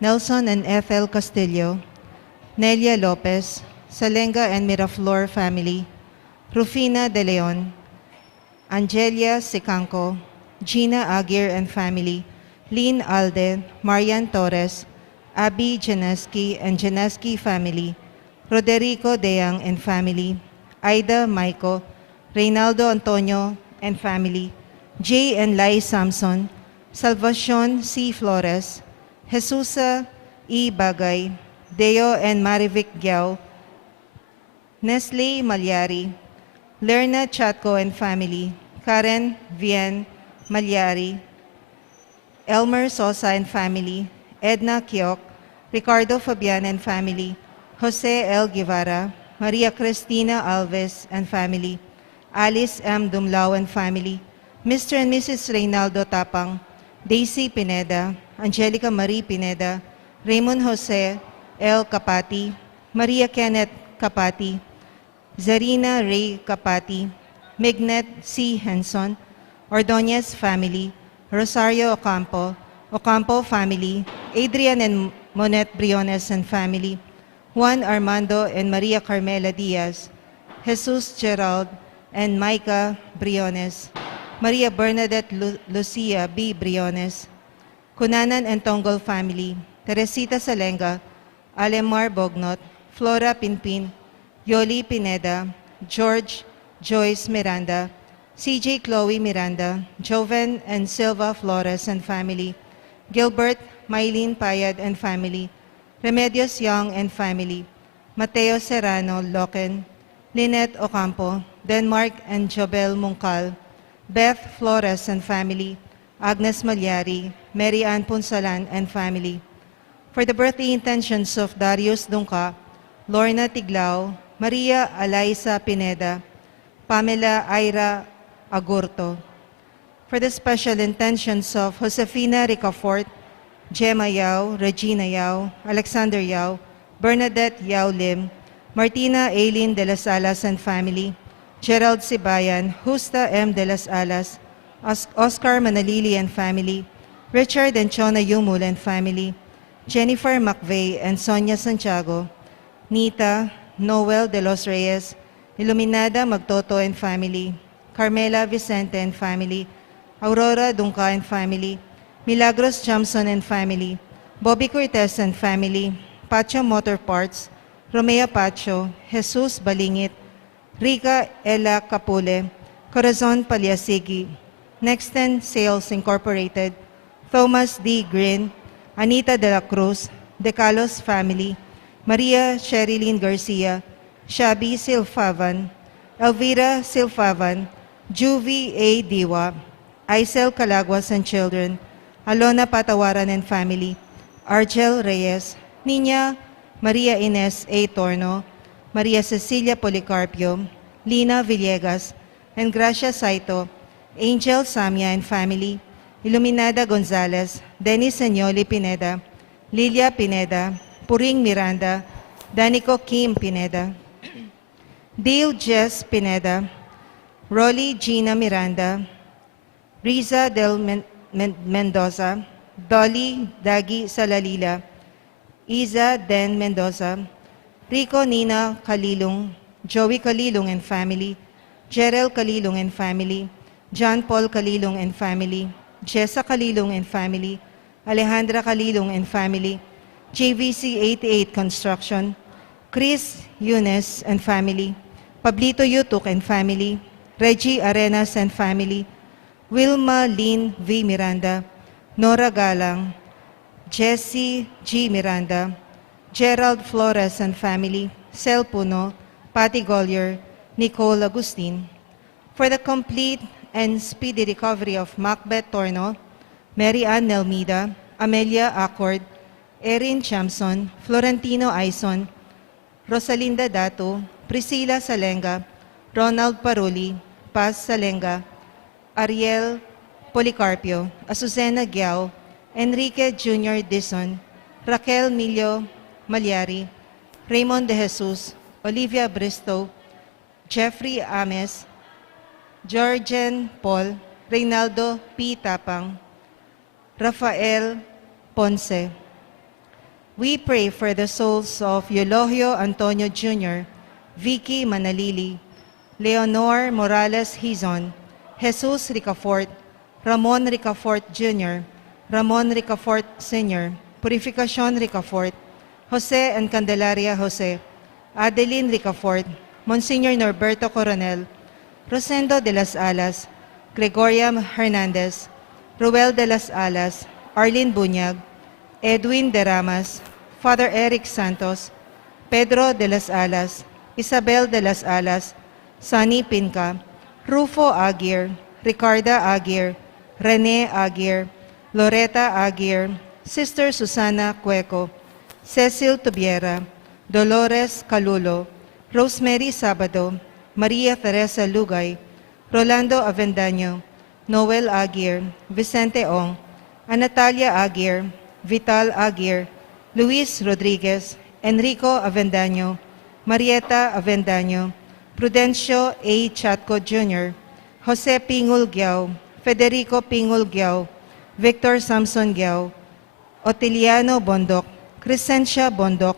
Nelson and Ethel Castillo, Nelia Lopez, Salenga and Miraflor family, Rufina De Leon, Angelia Sicanco, Gina Aguirre and family, Lynn Alde, Marian Torres, Abby Janeski and Janeski family, Roderico Deang and family, Aida Maico, Reynaldo Antonio and family, J. and Lai Samson, Salvacion C. Flores, Jesusa E. Bagay, Deo and Marivic Giao, Nestle Malyari, Lerna Chatco and family, Karen Vien Malyari, Elmer Sosa and family, Edna Kiok, Ricardo Fabian and family, Jose L. Guevara, Maria Cristina Alves and family, Alice M. Dumlao and family, Mr. and Mrs. Reynaldo Tapang, Daisy Pineda, Angelica Marie Pineda, Raymond Jose L. Capati, Maria Kenneth Capati, Zarina Ray Capati, Mignet C. Henson, Ordonez family, Rosario Ocampo, Ocampo family, Adrian and Monet Briones and family, Juan Armando and Maria Carmela Diaz, Jesus Gerald and Micah Briones, Maria Bernadette Lucia B. Briones, Cunanan and Tongol family, Teresita Salenga, Alemar Bognot, Flora Pinpin, Yoli Pineda, George Joyce Miranda, CJ Chloe Miranda, Joven and Silva Flores and family, Gilbert Mylene Payad and family, Remedios Young and family, Mateo Serrano Loken, Lynette Ocampo, Denmark and Jobel Mungkal, Beth Flores and family, Agnes Malyari, Mary Ann Punsalan and family. For the birthday intentions of Darius Dungka, Lorna Tiglao, Maria Alaisa Pineda, Pamela Ira Agurto. For the special intentions of Josefina Ricafort, Gemma Yao, Regina Yao, Alexander Yao, Bernadette Yao Lim, Martina Aileen de las Alas and family, Gerald Sibayan, Justa M. de las Alas, Oscar Manalili and family, Richard and Chona Yumul and family, Jennifer McVeigh and Sonia Santiago, Nita, Noel de los Reyes, Iluminada Magtoto and family, Carmela Vicente and family, Aurora Dunca and family, Milagros Jamson and family, Bobby Cortez and family, Pacho Motor Parts, Romea Pacho, Jesus Balingit, Rica Ella Capule, Corazon Paliasigi, Nexten Sales Incorporated, Thomas D. Green, Anita de la Cruz, Decalos family, Maria Sherilyn Garcia, Shabi Silfavan, Elvira Silfavan, Juvie A. Diwa, Aisel Calaguas and children, Alona Patawaran and family, Argel Reyes, Nina Maria Ines A. Torno, Maria Cecilia Policarpio, Lina Villegas, and Gracia Saito, Angel Samia and family, Iluminada Gonzalez, Dennis Senyoli Pineda, Lilia Pineda, Puring Miranda, Danico Kim Pineda, Dale Jess Pineda, Rolly Gina Miranda, Riza Del Mendoza, Dolly Dagi Salalila, Iza Den Mendoza, Rico Nina Kalilong, Joey Kalilong and family, Jerel Kalilong and family, John Paul Kalilong and family, Jessa Kalilong and family, Alejandra Kalilong and family, JVC 88 Construction, Chris Yunes and family, Pablito Yutuk and family, Reggie Arenas and family, Wilma Lynn V. Miranda, Nora Galang, Jessie G. Miranda, Gerald Flores and family, Sel Puno, Patty Gollier, Nicole Agustin. For the complete and speedy recovery of Macbeth Torno, Mary Ann Nelmida, Amelia Accord, Erin Chamson, Florentino Aison, Rosalinda Dato, Priscilla Salenga, Ronald Paruli, Paz Salenga, Ariel Policarpio, Azucena Giao, Enrique Jr. Dison, Raquel Milio Malyari, Raymond De Jesus, Olivia Bristow, Jeffrey Ames, Georgian Paul, Reynaldo P. Tapang, Rafael Ponce, We pray for the souls of Eulogio Antonio Jr., Vicky Manalili, Leonor Morales Hizon, Jesus Ricafort, Ramon Ricafort Jr., Ramon Ricafort Sr., Purificacion Ricafort, Jose and Candelaria Jose, Adeline Ricafort, Monsignor Norberto Coronel, Rosendo de las Alas, Gregoria Hernandez, Ruel de las Alas, Arlene Bunyag, Edwin de Ramas, Father Eric Santos, Pedro de las Alas, Isabel de las Alas, Sunny Pinca, Rufo Aguirre, Ricarda Aguirre, Rene Aguirre, Loretta Aguirre, Sister Susana Cueco, Cecil Tubiera, Dolores Calulo, Rosemary Sabado, Maria Teresa Lugay, Rolando Avendaño, Noel Aguirre, Vicente Ong, Anatalia Aguirre, Vital Aguirre, Luis Rodriguez, Enrico Avendaño, Marieta Avendaño, Prudencio A. Chatco Jr., Jose Pingul Giao, Federico Pingul Giao, Victor Samson Giao, Otiliano Bondok, Crescencia Bondok,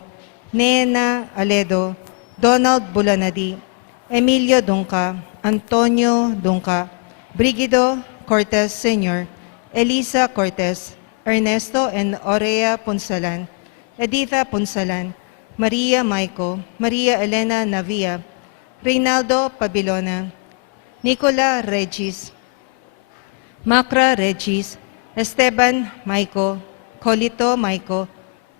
Nena Aledo, Donald Bulanadi, Emilio Dunca, Antonio Dunca, Brigido Cortez Sr., Elisa Cortez, Ernesto and Orea Punsalan, Editha Punsalan, Maria Maico, Maria Elena Navia, Reynaldo Pabilona, Nicola Regis, Macra Regis, Esteban Maico, Colito Maico,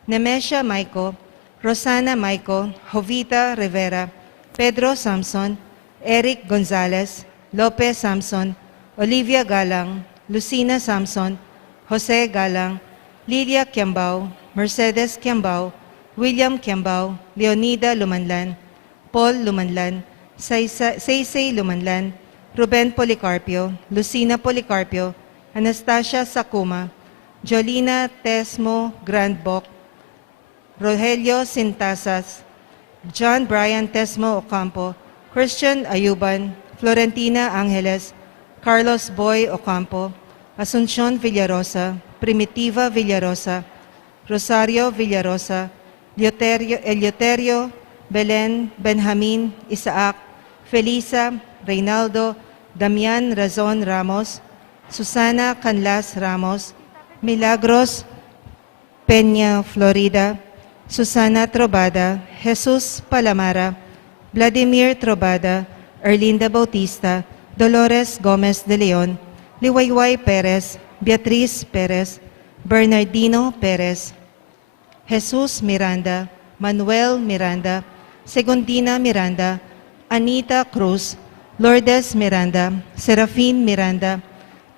Nemesha Maico, Rosana Maico, Jovita Rivera, Pedro Samson, Eric Gonzalez, Lopez Samson, Olivia Galang, Lucina Samson, Jose Galang, Lilia Kiambao, Mercedes Kiambao, William Kiambao, Leonida Lumanlan, Paul Lumanlan, Saysay Lumanlan, Ruben Policarpio, Lucina Policarpio, Anastasia Sakuma, Jolina Tesmo Grandboc, Rogelio Sintasas, John Brian Tesmo Ocampo, Christian Ayuban, Florentina Angeles, Carlos Boy Ocampo, Asuncion Villarosa, Primitiva Villarosa, Rosario Villarosa, Eleuterio, Belen, Benjamin, Isaac, Felisa, Reynaldo, Damian Razon Ramos, Susana Canlas Ramos, Milagros Peña Florida, Susana Trobada, Jesus Palamara, Vladimir Trobada, Erlinda Bautista, Dolores Gomez de Leon, Liwayway Perez, Beatriz Perez, Bernardino Perez, Jesus Miranda, Manuel Miranda, Segundina Miranda, Anita Cruz, Lourdes Miranda, Serafin Miranda,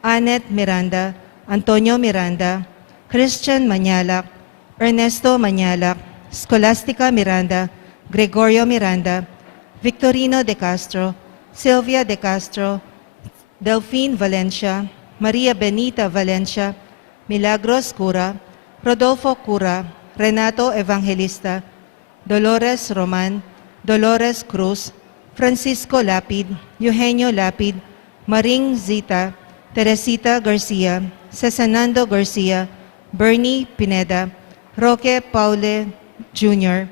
Annette Miranda, Antonio Miranda, Christian Manyalak, Ernesto Manyalak, Scholastica Miranda, Gregorio Miranda, Victorino de Castro, Silvia de Castro, Delphine Valencia, Maria Benita Valencia, Milagros Cura, Rodolfo Cura, Renato Evangelista, Dolores Roman, Dolores Cruz, Francisco Lapid, Eugenio Lapid, Maring Zita, Teresita Garcia, Cesanando Garcia, Bernie Pineda, Roque Paule Jr.,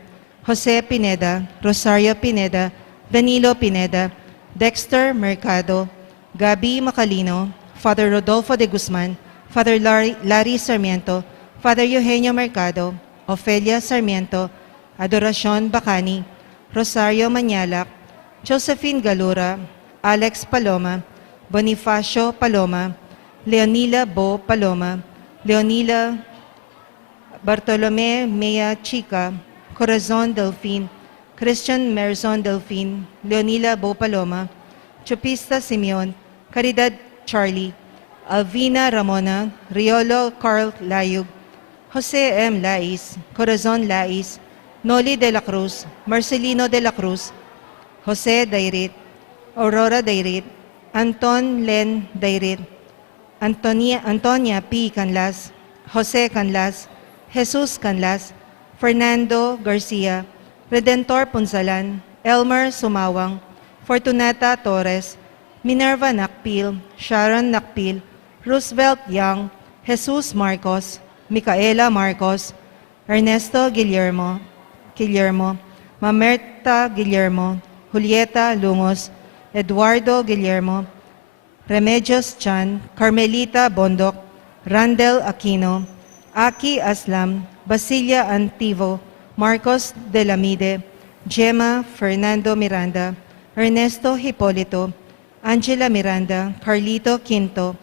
Jose Pineda, Rosario Pineda, Danilo Pineda, Dexter Mercado, Gabi Macalino, Father Rodolfo de Guzman, Father Larry Sarmiento, Father Eugenio Mercado, Ofelia Sarmiento, Adoracion Bacani, Rosario Manyalak, Josephine Galura, Alex Paloma, Bonifacio Paloma, Leonila Bo Paloma, Leonila Bartolome Mea Chica, Corazon Delfin, Christian Merzon Delfin, Leonila Bo Paloma, Chupista Simeon, Caridad Charlie, Alvina Ramona, Riolo Carl Layug, Jose M. Lais, Corazon Lais, Noli de la Cruz, Marcelino de la Cruz, Jose Dairit, Aurora Dairit, Anton Len Dairit, Antonia P. Canlas, Jose Canlas, Jesus Canlas, Fernando Garcia, Redentor Punsalan, Elmer Sumawang, Fortunata Torres, Minerva Nakpil, Sharon Nakpil, Roosevelt Young, Jesus Marcos, Micaela Marcos, Ernesto Guillermo, Mamerta Guillermo, Julieta Lungos, Eduardo Guillermo, Remedios Chan, Carmelita Bondok, Randel Aquino, Aki Aslam, Basilia Antivo, Marcos Delamide, Gemma Fernando Miranda, Ernesto Hipolito, Angela Miranda, Carlito Quinto,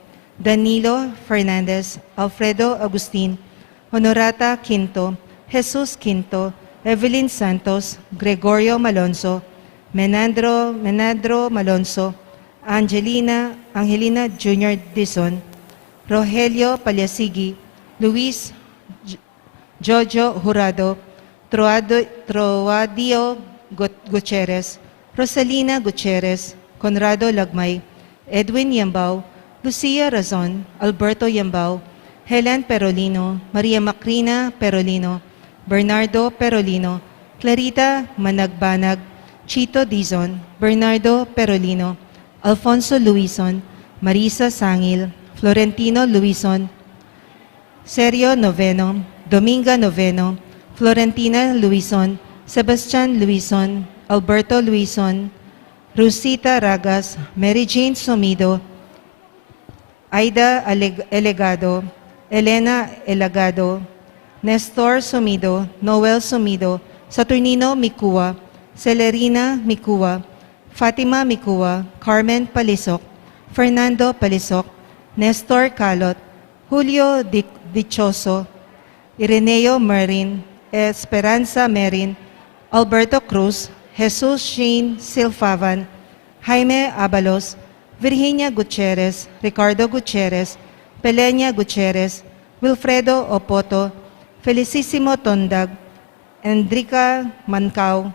Danilo Fernandez, Alfredo Agustin, Honorata Quinto, Jesus Quinto, Evelyn Santos, Gregorio Malonzo, Menandro Malonzo, Angelina Jr. Dizon, Rogelio Paliasigi, Luis Jojo Jurado, Troadio Gutierrez, Rosalina Gutierrez, Conrado Lagmay, Edwin Yambao, Lucia Razon, Alberto Yambao, Helen Perolino, Maria Macrina Perolino, Bernardo Perolino, Clarita Managbanag, Chito Dizon, Bernardo Perolino, Alfonso Luison, Marisa Sangil, Florentino Luison, Sergio Noveno, Dominga Noveno, Florentina Luison, Sebastian Luison, Alberto Luison, Rosita Ragas, Mary Jane Somido, Aida Elegado, Elena Elagado, Nestor Somido, Noel Somido, Saturnino Mikua, Celerina Mikua, Fatima Mikua, Carmen Palisok, Fernando Palisok, Nestor Calot, Julio Dichoso, Ireneo Marin, Esperanza Merin, Alberto Cruz, Jesus Shane Silfavan, Jaime Abalos, Virginia Gutierrez, Ricardo Gutierrez, Pelenia Gutierrez, Wilfredo Opoto, Felicissimo Tondag, Enrica Mancao,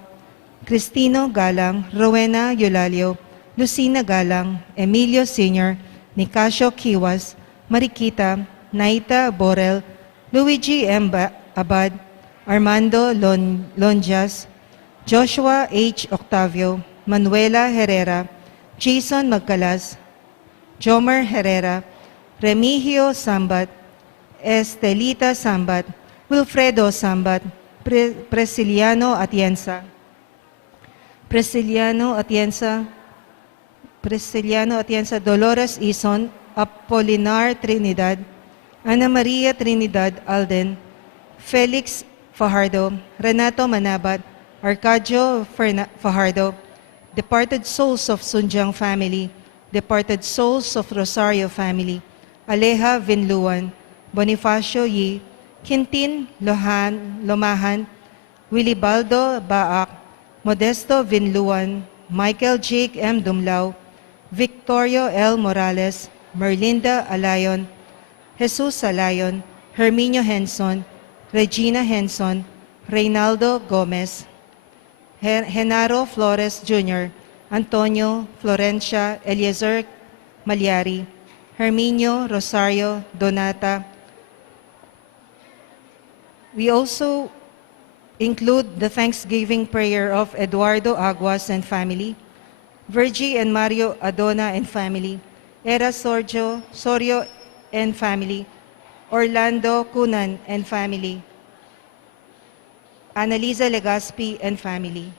Cristino Galang, Rowena Eulalio, Lucina Galang, Emilio Sr., Nicasio Kiwas, Mariquita, Naita Borel, Luigi M. Abad, Armando Lonjas, Joshua H. Octavio, Manuela Herrera, Jason Magcalas, Jomer Herrera, Remigio Sambat, Estelita Sambat, Wilfredo Sambat, Presiliano Atienza, Dolores Ison, Apolinar Trinidad, Ana Maria Trinidad Alden, Felix Fajardo, Renato Manabat, Arcadio Fajardo, departed souls of Sunjang family, departed souls of Rosario family, Aleja Vinluan, Bonifacio Yi, Quintin Lomahan, Wilibaldo Baak, Modesto Vinluan, Michael Jake M. Dumlao, Victorio L. Morales, Merlinda Alayon, Jesus Alayon, Herminio Henson, Regina Henson, Reynaldo Gomez, Genaro Flores Jr., Antonio Florencia Eliezer Malyari, Herminio Rosario Donata. We also include the Thanksgiving prayer of Eduardo Aguas and family, Brgy and Mario Adona and family, Era Sorio and family, Orlando Cunan and family, Annalisa Legaspi and family.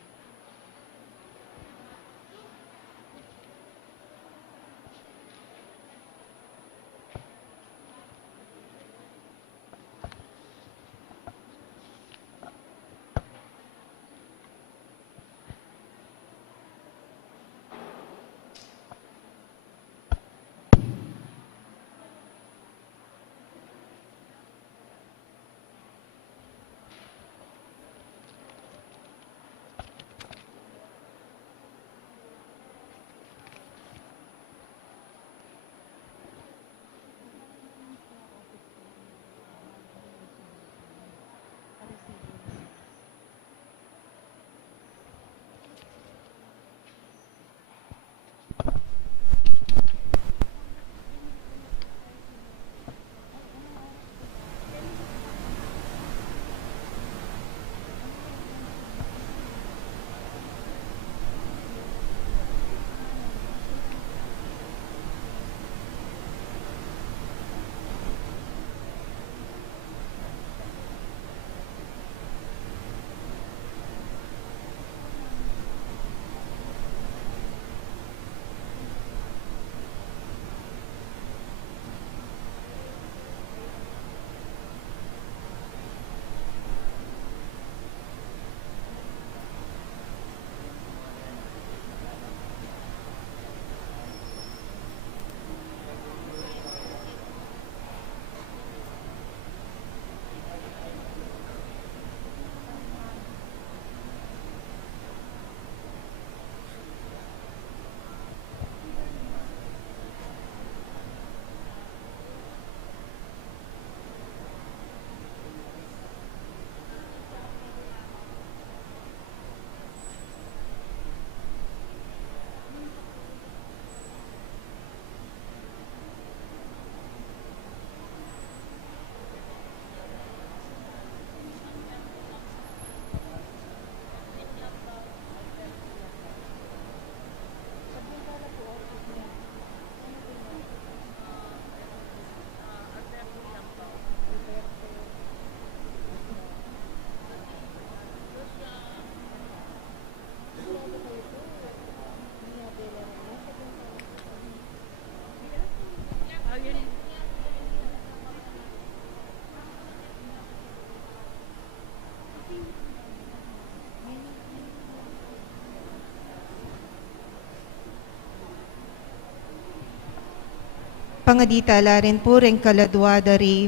pangadita rin po rin kaladwada ri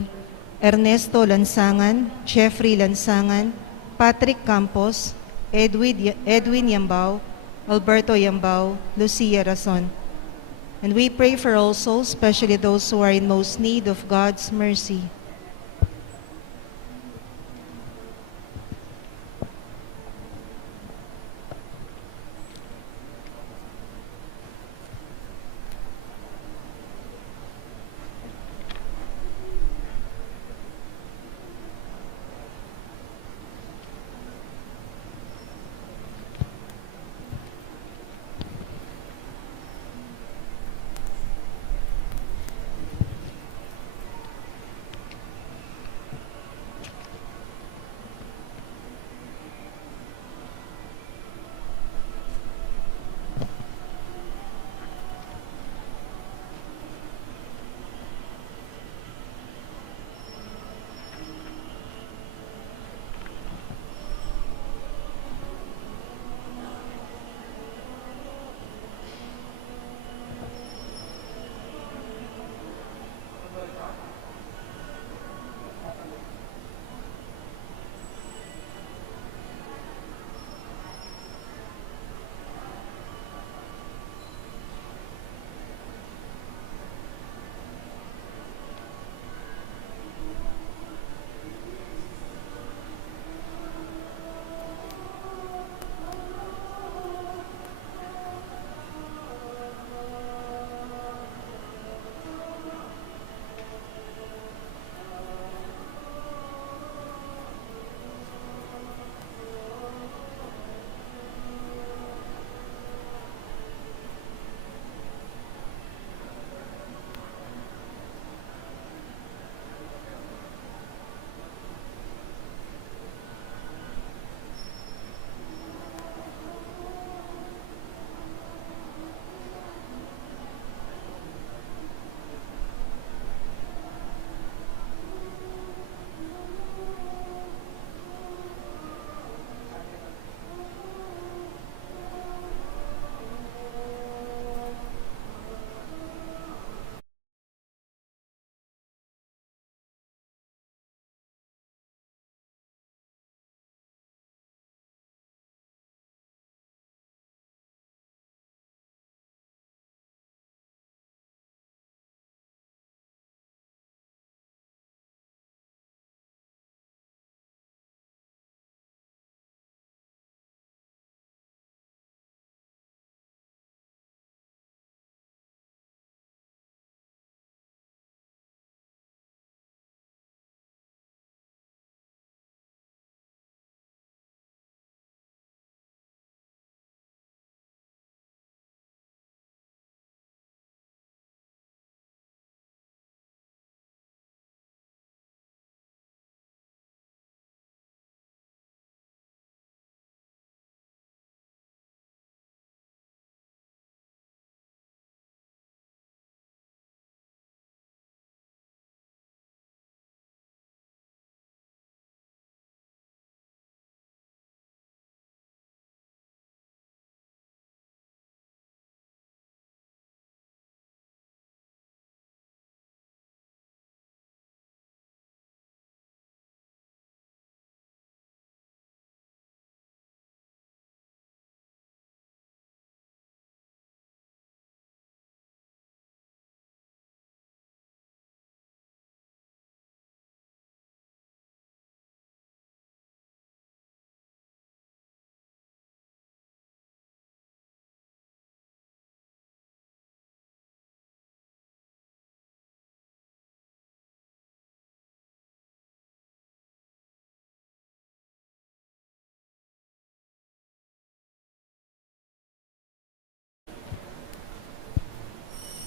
Ernesto Lansangan, Jeffrey Lansangan, Patrick Campos, Edwin Yambao, Alberto Yambao, Lucia Rason. And we pray for all souls, especially those who are in most need of God's mercy.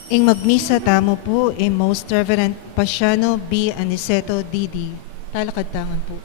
Ing magmisa tamo po, Most Reverend Paciano B. Aniceto, D.D. Talakad tangan po.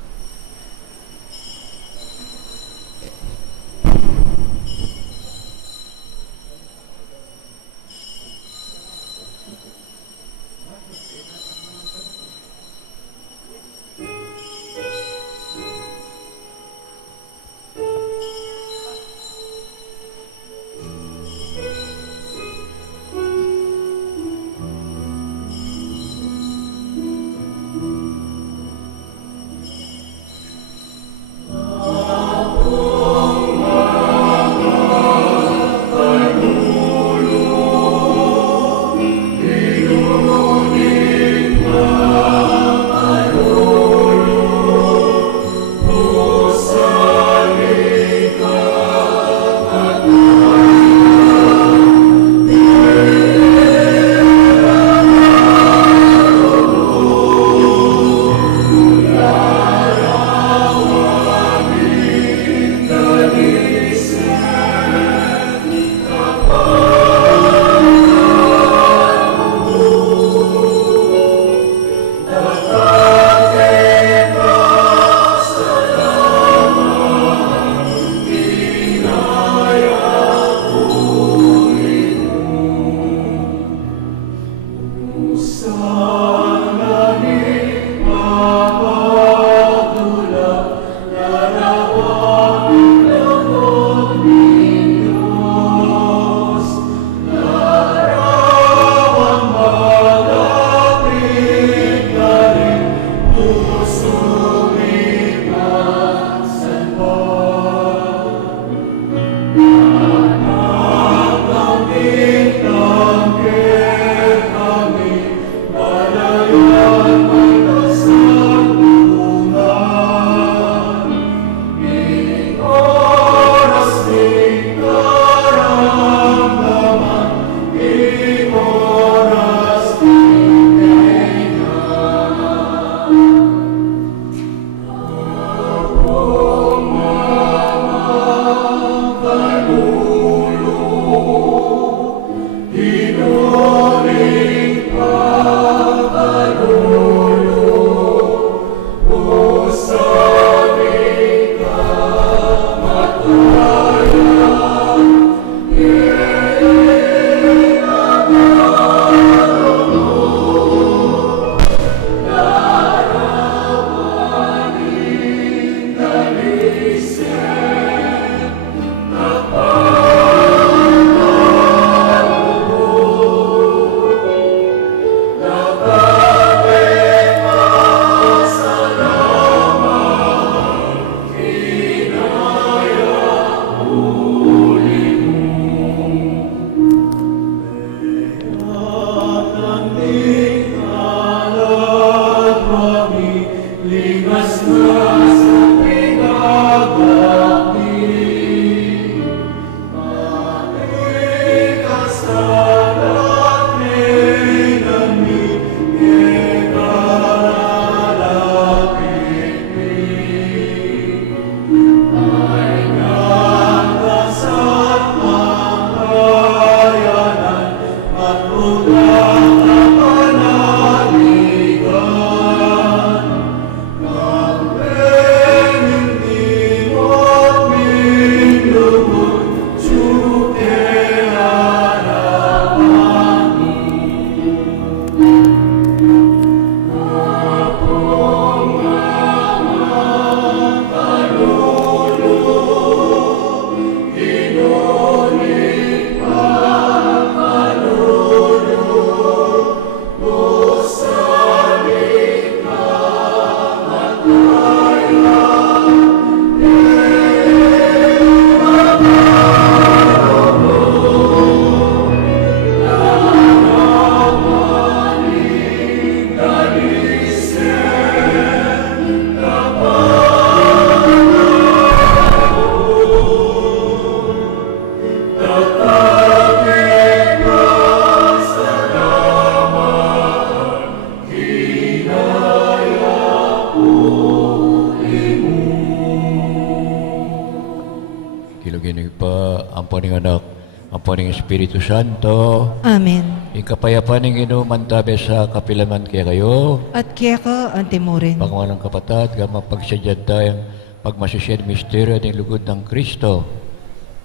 ning Anak, ang ning Espiritu Santo. Amen. Ing kapayapaan ng inuman tabi sa kapilaman kaya kayo. At kaya ka, antimurin. Pangwalang kapatad, gama pagsadyad tayong pagmasisyad misteryo ng lugod ng Cristo,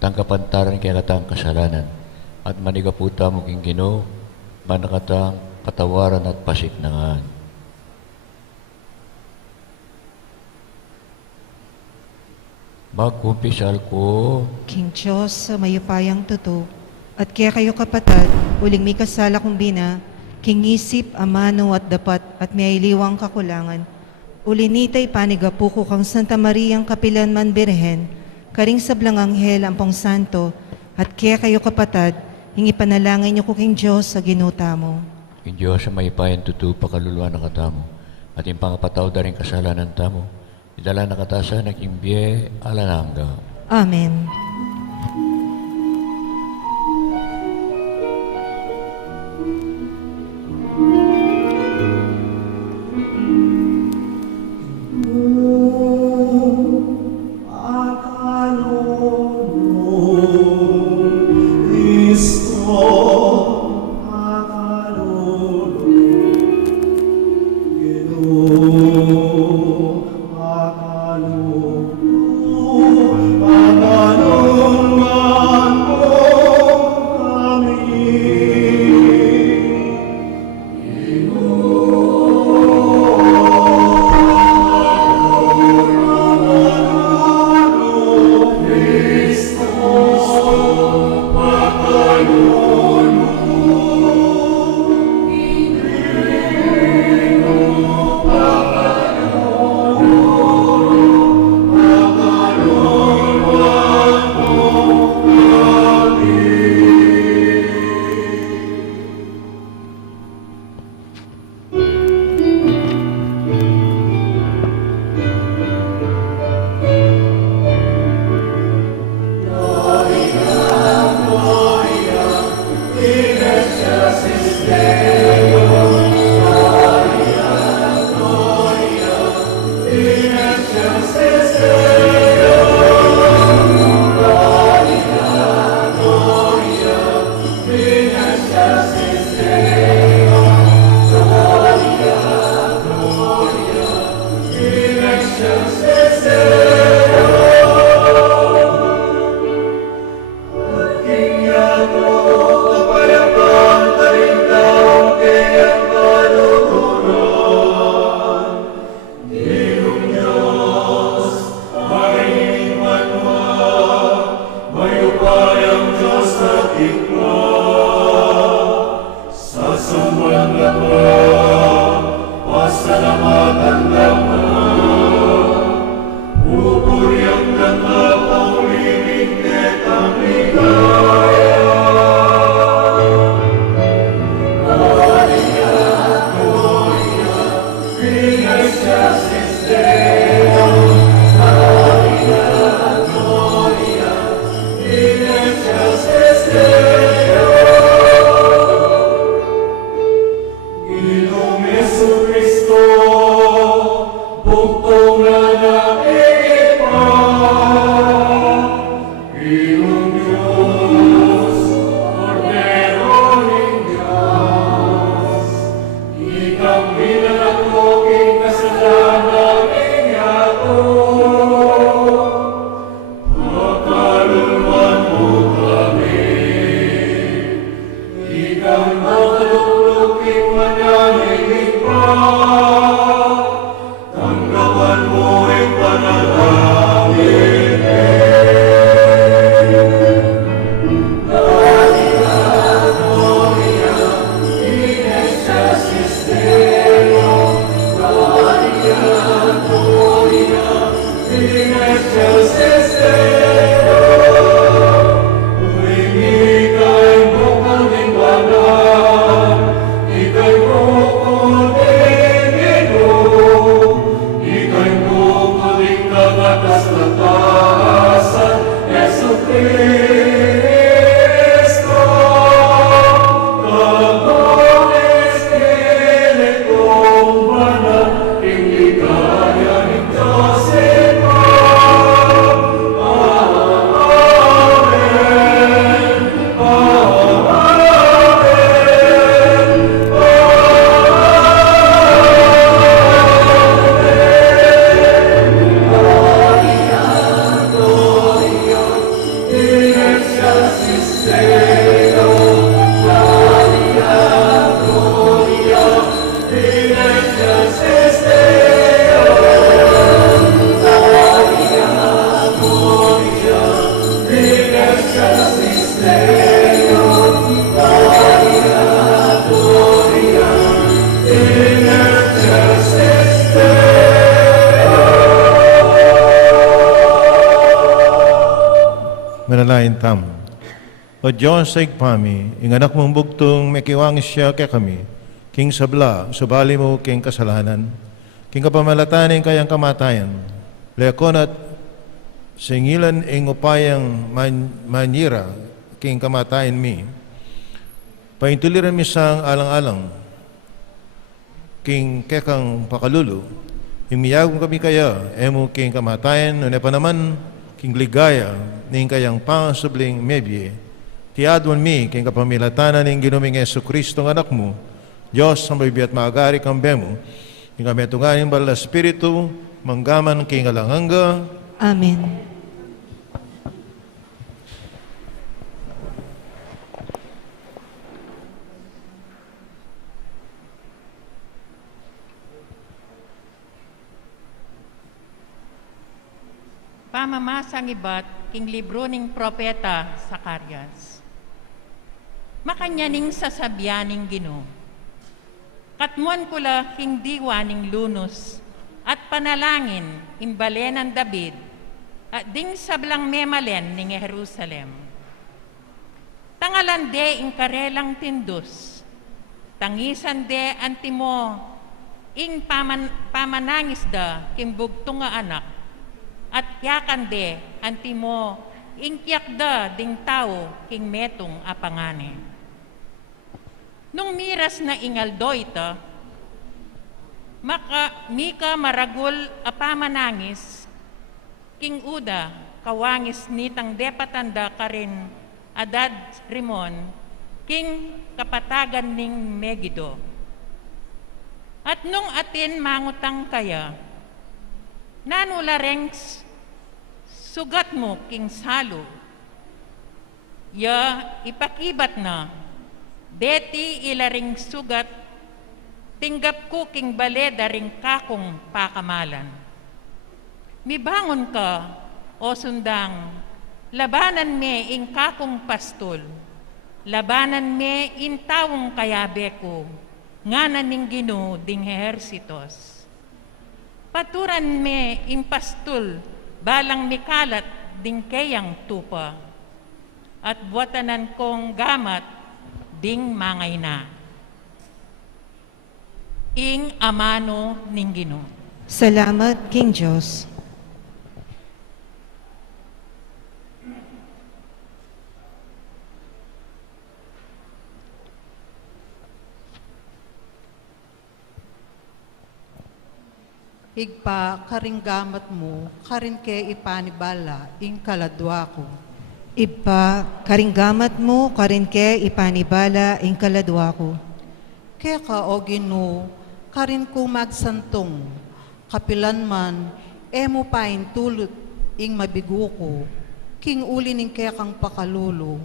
tangkapantaran kaya katang kasalanan, at manigaputa mo king Ginoo, manakatang patawaran at pasiknangan. Magkumpisal ko. King Diyos sa mayupayang tuto, at kaya kayo kapatad, uling may kasala kong bina, king isip, amano at dapat, at may iliwang kakulangan. Ulinitay panigapuko kang Santa Mariang Kapilan man Birhen, karing sablang anghel ampong santo, at kaya kayo kapatad, hingi panalangin niyo ko king Diyos sa ginuta mo. King Diyos sa mayupayan tutu pakaluluan ng katamo, at yung pangapataw da rin kasalanan tamo, idala na katasa naging biye alanangga. Amen. Amen. panagarin tam. O Diyos sa igpami, inganak mong bugtong mekiwangis siya kaya kami, king sabla, subali mo king kasalanan, king kapamalatanin kayang kamatayan, leakonat singilan ing upayang manyira, king kamatayan mi, paintuliran mi sang alang-alang, king kekang pakalulu, imiyagong kami kaya, emo king kamatayan, nune pa naman, king ligaya, ning kayang pangasubling mebye, tiadwan mi, king kapamilatanan ning ginuming Yesu Cristo ng anak mo, Diyos ang bibiyat maagari kang bemo, king kami tunganin bala Espiritu, manggaman king alanganga. Amen. Pamamasang ibat king libro ning propeta Zacarias. Makanyaning sasabyaning Ginoo. Katmuan ko la king diwa ning lunos at panalangin imbalen ng David at ding sablang memalen ning Jerusalem. Tangalande ing karelang tindos, tangisan de antimo ing pamanangis da king bugtong nga anak, at yakande antimo ingkyakda ding tao king metong apangane. Nung miras na ingaldo ito, mika maragul apamanangis, king uda kawangis nitang depatanda karin adad rimon, king kapatagan ning Megido. At nung atin mangutang kaya, nanulareng sugat mo king salo, ya ipakibat na, beti ilaring sugat, tinggap ko king baleda ring kakong pakamalan. Mibangon ka, o sundang, labanan me ing kakong pastol, labanan me in tawong kayabe ko, nga naning Ginoo ding ehersitos. Paturan me ing pastol, balang mikalat ding kayang tupa, at buwatanan kong gamat ding mangay na. Ing amano ning Ginoo. Salamat, King Diyos. Higpa karinggamat mo, karin ke ipanibala, ing kaladwa ko. Iba, karinggamat mo, karin ke ipanibala, ing kaladwa ko. Kaya ka o Ginoo, karin ko magsantong, kapilan man, emo pain tulot, ing mabigo ko, king uli ning kaya kang pakalulu,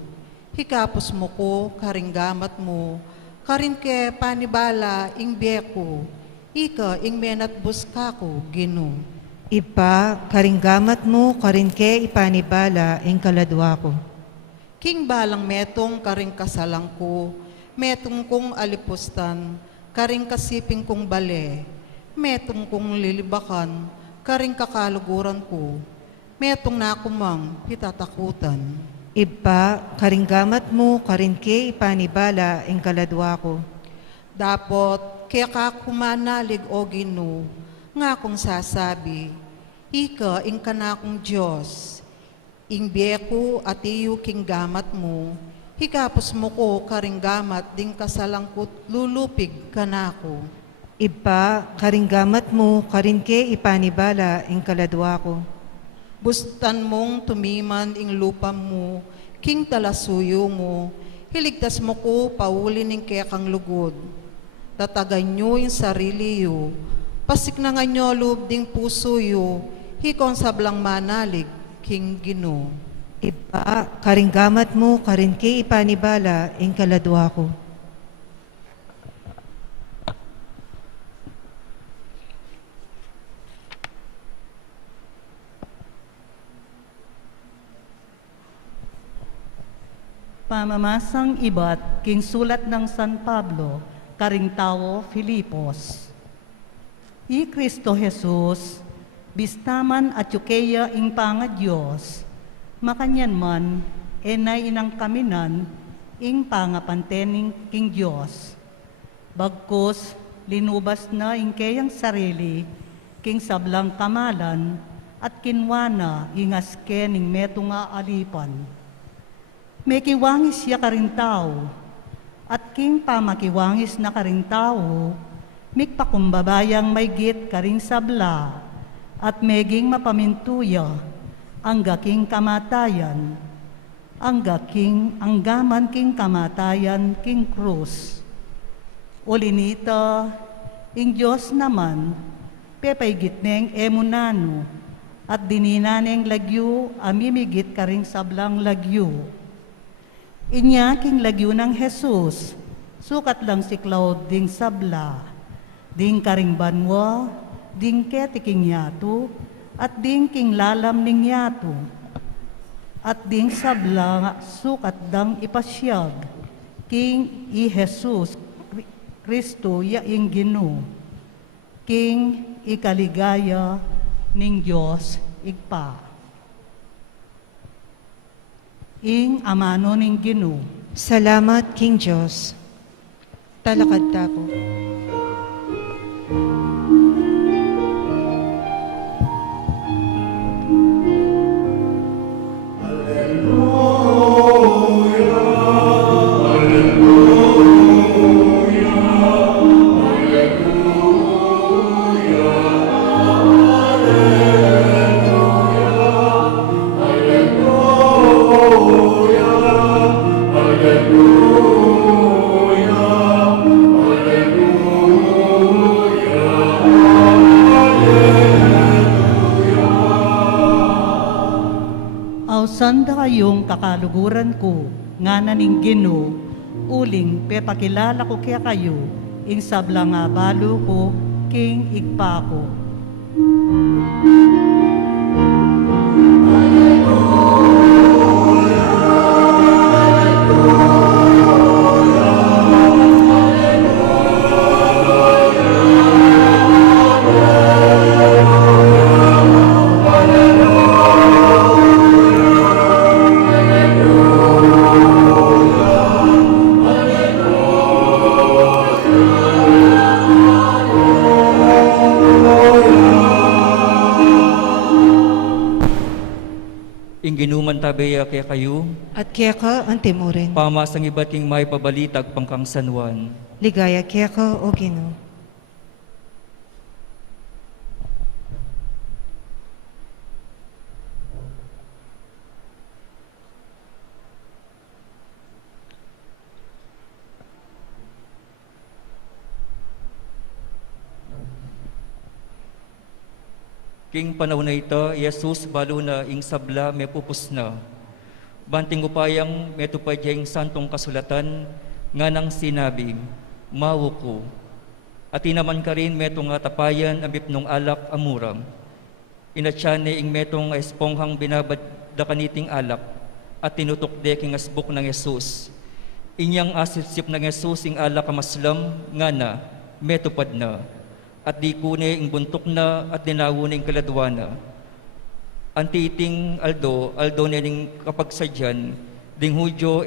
hikapos mo ko, karinggamat mo, karin ke panibala, ing biyeko, ika ing menat buska ko, Ginoo. Iba, karinggamat mo, karin ke ipanibala, ing kaladwa ko. King balang metong karing kasalang ko, metong kong alipustan, karing kasiping kong bale, metong kong lilibakan, karing kakaluguran ko, metong nakumang pitatakutan. Iba, karinggamat mo, karin ke ipanibala, ing kaladwa ko. Dapot, kaya ka kumanalig o Ginoo, nga kong sasabi, ika ing kanakong Diyos, ing biyeko at iyo king gamat mo, hikapos mo ko karing gamat ding kasalangkot lulupig kanako. Iba, karinggamat mo, karin ke ipanibala, ing kaladwa ko. Bustan mong tumiman ing lupa mo, king talasuyo mo, hiligtas mo ko pauli ning kaya kang lugod. Tatagan nyo yung sarili yo, pasik na nga nyo loob ding puso yo, hikon sablang manalig, king Ginoo. Iba, karinggamat mo, karin ke ipanibala, ing kaladwa ko. Pamamasang ibat, king sulat ng San Pablo, karing tao Filipos. I Cristo Jesus, bistaman at yukeya ing panga Diyos, makanyan man, enay inang kaminan, ing pangapantening king Diyos. Bagkus, linubas na ing kayang sarili, king sablang kamalan, at kinwana ingas kening meto nga alipan. May kiwangis siya karintao, at king pamakiwangis na karintao, mikpakumbabayang may git karing sabla, at meging mapamintuya, ang gaking kamatayan, anggaman king kamatayan king krus. Ulinita, ing Diyos naman, pepay gitneng emunano, at dininaneng lagyo, amimigit karing sablang lagyo. Inya king lagyo ng Jesus, sukat lang si Cloud ding sabla, ding karing banwa, ding ketiking yato, at ding king lalam ning yato, at ding sabla sukat dang ipasyag, king i Jesus, Cristo yaing Ginoo, king ikaligaya ning Diyos igpa. Ing amano ning Ginoo. Salamat, King Diyos. Talakad tapo. Sanda kayong kakaluguran ko, nga naning Ginoo, uling pepakilala ko kaya kayo, ing sabla nga balo ko, king igpa ko. Ginuman tabaya kaya kayo, At kaya ka ang timurin. pamasang iba't king may pabalitag pangkang sanwan. Ligaya kaya ka, O Ginoo. King panahon na ito, Jesus balo na ing sabla may pupus na. Banting upayang metupadyang santong kasulatan nga nang sinabi, mawo ko. At inaman ka rin metong tapayan ang bipnong alak amuram. Inatyane ing metong esponghang binabadakaniting alak at tinutok king asbuk ng Jesus. Inyang asitsip ng Jesus ing alak amaslam nga na metupad na. At di kune ing buntok na at dinawo na ing kaladwana. Antiting aldo na ning kapagsadyan, ding Hudyo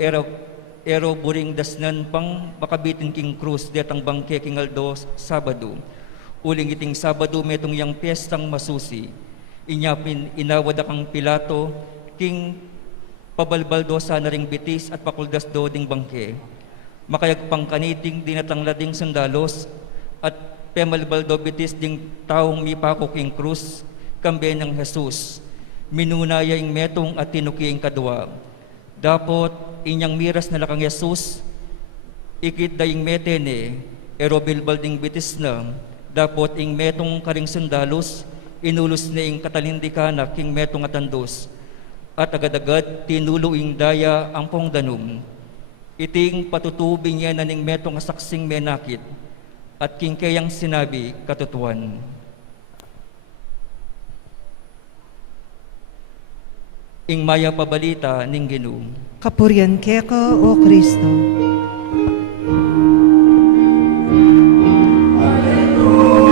ero buring dasnan pang makabitin king krus detang bangke king aldo Sabado. Uling iting Sabado metong yang piyestang masusi. Inyapin inawad akang Pilato, king pabalbaldo sana ring bitis at pakuldas do ding bangke. Makayagpang kaniting dinatanglading sandalos at pemalbaldo bitis ding taong mipako king krus, kambe ng Jesus. Minunaya ing metong at tinuki ing kadwa. Dapot inyang miras na lakang Jesus, ikit daing metene, ero bilbal ding bitis na, dapot ing metong karing sandalos, inulos na ing katalindikana king metong atandos. At agad-agad tinulo ing daya ang pongdanum. Iting patutubing niya na ning metong asaksing menakit, at king kayang sinabi katutuan. Ing maya pabalita ning Ginoo. Kapurian kaya ka, O Cristo. Alleluia.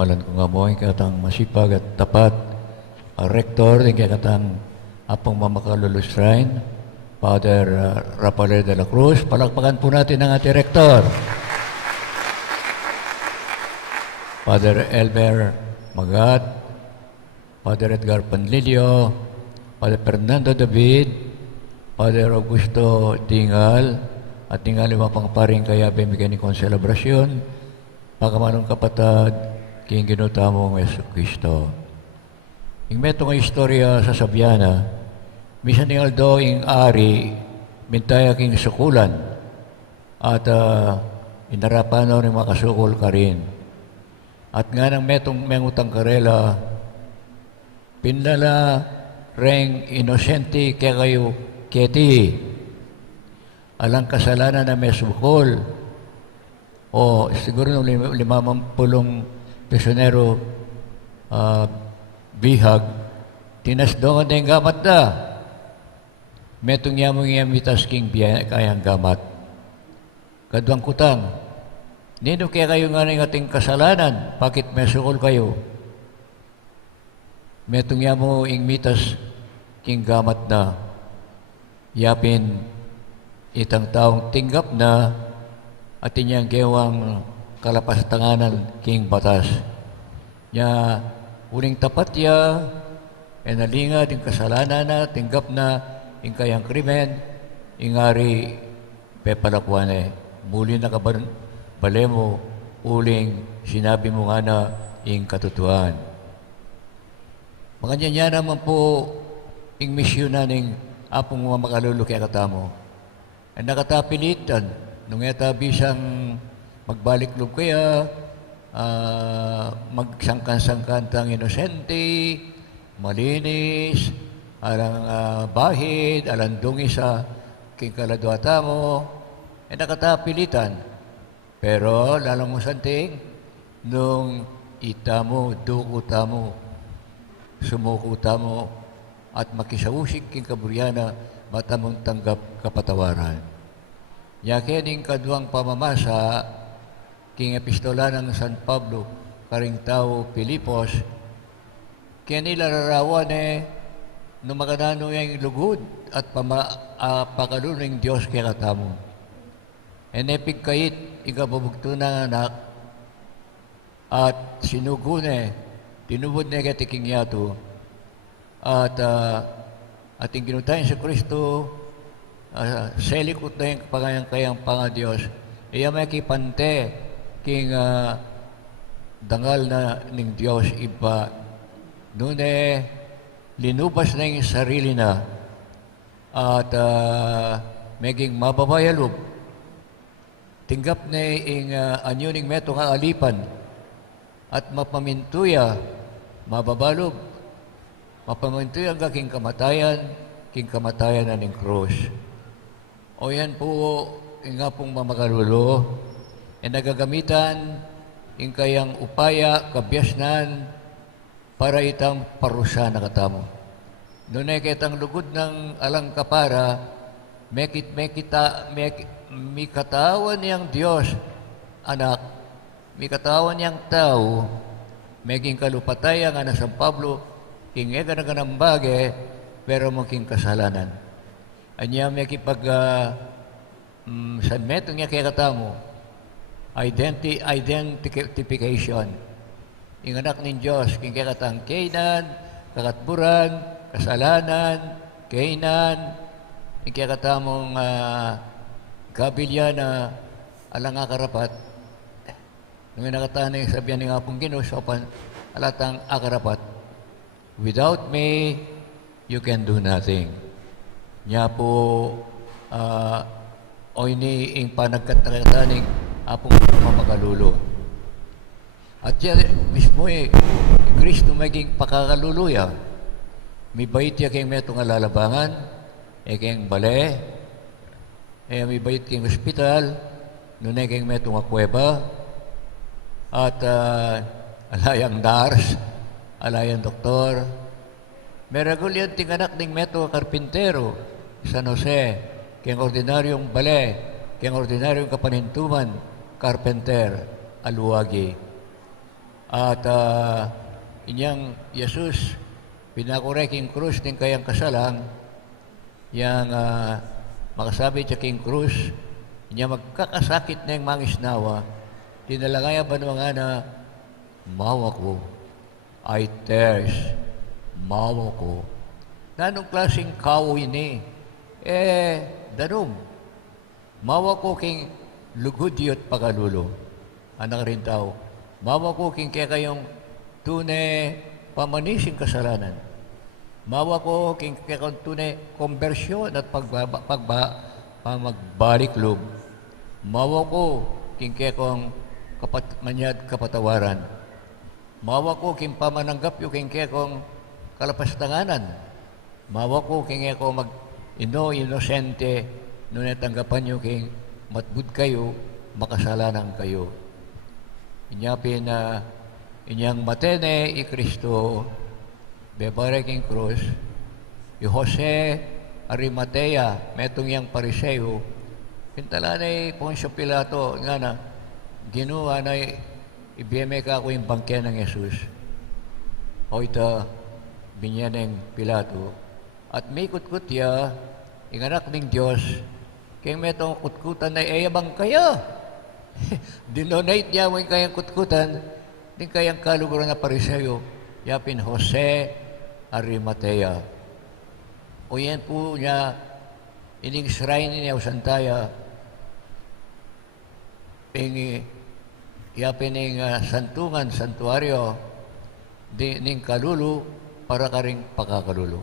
Tumalan ko nga mo, katang masipag at tapat, Rector, katang Apung Mamacalulu Shrine, Father Rafael de la Cruz. Palakpakan po natin ang ating Rector. Father Elmer Magat, Father Edgar Panlilio, Father Fernando David, Father Augusto Dingal, at tingali mga pangparing kaya bimigyan ni konselebrasyon, pagkamanong kapatad, king ginutamong Yesu Cristo. Ing meto nga istorya sa Sabiana, misa ni Aldo ing ari, mintaya king sukulan, at inarapan ni makasukol ka rin. At nga nang metong mengutang karela, pinlala reng inosente kaya kayo keti, alang kasalanan na may sukol, o siguro ng 50 pesonero bihag, tinasdongan na yung gamat na. Metong yamong yamitas king kayang gamat. Kadwang kutang, nino kaya kayo nga ng ating kasalanan, bakit may sukol kayo? Metong yamo ing mitas king gamat na, yapin itang taong tinggap na at inyang gewang kalapastanganan king batas. Nya, uling tapat ya, nalinga din kasalanan na, tinggap na, ing kayang krimen, ingari pepalakwane. Muli na kabale mo, uling sinabi mo nga na, ing katutuan. Mga niya naman po, ing misyon na ning Apung Mamacalulu kaya katamo. Ay nakatapilitan, nung eta bisang magbalik loob kaya, magsangkan-sangkan tang inosente, malinis, alang bahid, alang dungi sa kingkaladwata mo, ay nakatapilitan. Pero lalong mo santing, nung itamo, dukuta mo, sumukuta mo, at makisawusik king kaburyana, matamong tanggap kapatawaran. Yakin kadwang pamamasa, king epistola ng San Pablo, karing tao Pilipos, kaya nilararawan no makanano yung lugod at pakalunong Diyos kaya katamo. Enepig kayit, ikabubugto na anak, at sinugune, tinubod na katiking yato, at ating ginutayin sa Cristo, selikot na yung kayang Diyos, iya may kipante, king dangal na ning Diyos iba, nune, linubas na yung sarili na, at maging mababayalog, tinggap na yung anyuning meto nga alipan, at mapamintuya, mababalog, mapamintuya ang king kamatayan na ning krus. O yan po, nga pong Mamacalulu, nagagamitan yung kayang upaya, kabyasnan, para itang parusa na katamo. Doon ay kitang lugod ng alang kapara, may katawan niyang Diyos, anak, may katawan niyang tao, maging kalupataya nga na San Pablo, king ega na kanambage, pero maging kasalanan. Anya may kipag sanmetong niya kaya katamo, identification. Yung anak ng Diyos, king kaya katang kainan, kakatburan, kasalanan, kainan, yung kaya katamong kabilya na alang akarapat. Nung nakatanay sabihan ng Apong Ginoo, sopan alatang akarapat. Without me, you can do nothing. Nya po, o ini ing panagkatataning Apong Mamacalulu. At yan mismo Cristo maging pakakaluluya. May bait ya kayong metong alalabangan, kayong bale, may bait kayong hospital, nun kayong metong kuweba, at alayang nurse, alayang doktor. Meragul yan tinganak ng metong karpintero, San Jose, kayong ordinaryong bale, kayong ordinaryong kapanintuman, carpenter, aluwagi. At inyang Jesus, pinakorek king krus din kayang kasalang, yang makasabi sa king krus, inya magkakasakit na yung mangisnawa, tinalangaya ba naman nga na, mawa ko, I thirst, mawa ko. Nanong klaseng kawo ini? Danom. Mawa ko king lugudyot pagalulo. Anak rin tao. Mawa ko king kaya kayong tunay pamanising kasalanan. Mawa ko king kaya kayong tunay konbersyon at magbalik loob. Mawa ko king kaya kong manyad kapatawaran. Mawa ko king pamananggap yung king kaya kong kalapastanganan. Mawa ko king kaya kong inosente nung natanggapan nyo king matbud kayo, makasalanan kayo. Inyapin na inyang matene i Cristo, bebare king krus, i Jose Arimatea, metong yang pariseo, pintalanay Poncio Pilato, nga na, ginawa na ibiyeme ka ako yung bangke ng Jesus. O ito, binyaneng Pilato. At may kutkutya, yung anak ng Diyos, kaya metong kutkutan na ayabang kayo. Dinonate niya yung kayang kutkutan, din kayang kaluguran na pariseo, yapin Jose Arimatea. O yan po niya, ining shrine niya o santaya, yapin ng santungan, santuaryo, ning kalulu, para ka rin pakakalulu.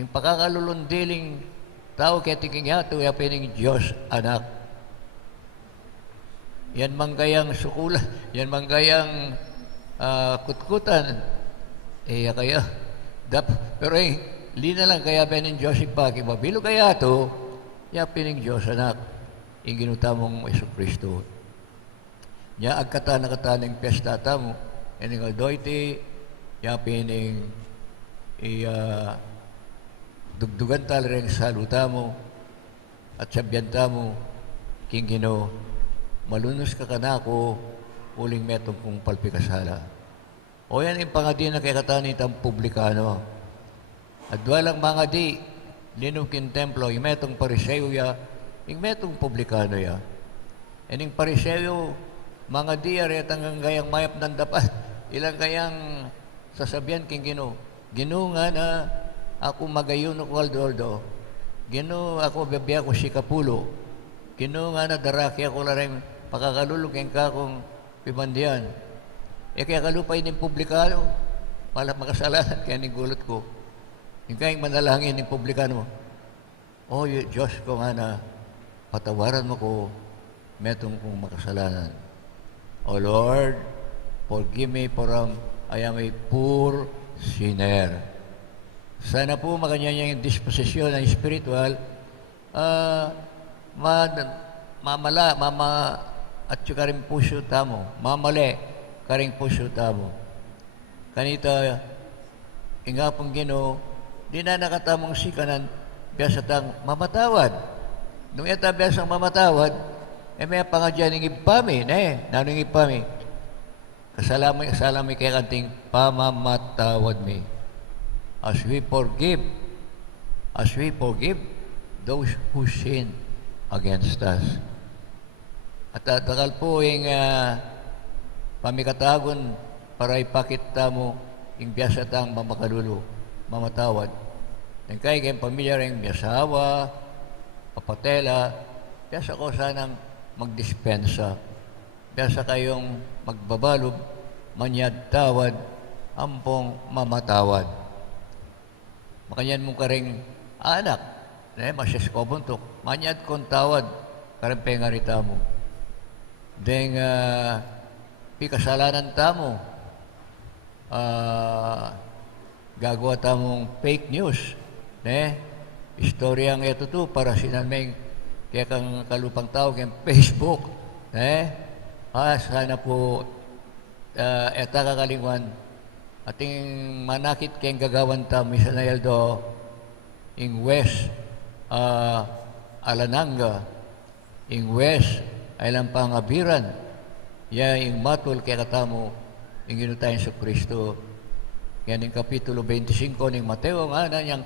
Yung pakakalulundiling tao kaya tingin yato, yapin ng Diyos, anak. Yan manggayang sukula, yan manggayang kutkutan. Kaya, pero lina lang kaya ng Diyos ipaki, mabilo kaya to, yapin ng Diyos, anak, yung ginutamong Yesu Cristo. Nya agkata ng piyesta tamo, yung aldoite, yapin ng dugdugan talareng saluta mo at sabyanta mo, king Ginoo, malunos ka kanako, uling metong kong palpikasala. O yan yung pangadi na kay katanit ang publikano. At walang mga di, linom kin templo, yung metong pariseo ya, yung metong publikano ya. And yung pariseo, mga di, aret hanggang gayang mayap ng dapat, ilang gayang sasabihan king Ginoo. Ginoo nga na, ako magayon ko aldoldo. Ginoo ako bebya ko si Kapulo. Ginoo nga na daraki ako lareng pakakalulog yung kakong pimandian. Kaya kalupay ng publikano, pala makasalanan kaya ng gulot ko. Yung kayong manalangin ng publikano, oh, Diyos ko nga na, patawaran mo ko, metong kong makasalanan. Oh Lord, forgive me for I am a poor sinner. Sana po makanya yung disposisyon ng spiritual, at yung karing puso tamo, mamali karing puso tamo. Kanita, ingapong Ginoo, di na nakatamong sikanan, biasa tang mamatawad. Nung ita biasang mamatawad, may pangadyan ng ipami, nanong ipami. Kasalami kaya kanting pamamatawad mi. As we forgive those who sin against us. At takal po yung pamikatagon para ipakita mo yung biyasa tang mamakalulu, mamatawad. Yung kayong pamilya rin biyasawa, papatela, biyasa ko sanang magdispensa. Biyasa kayong magbabalog, manyad tawad, ampong mamatawad. Makanyan mo ka rin anak, masyas ko buntok, manyad kong tawad, karang pengarita mo. Deng, pikasalanan tamo, gagawa tamong fake news, istoryang ito to, para sinaming, kaya kang kalupang tao, kaya Facebook, sana po, eta kakalingwan, ating manakit kayong gagawan ta, Misa na yaldo, in West, Alananga, in West, ay lang pangabiran, Ya ing matul kay katamo ing ginutayan sa Cristo. Yan ing kapitulo 25 ning Mateo nga na niyang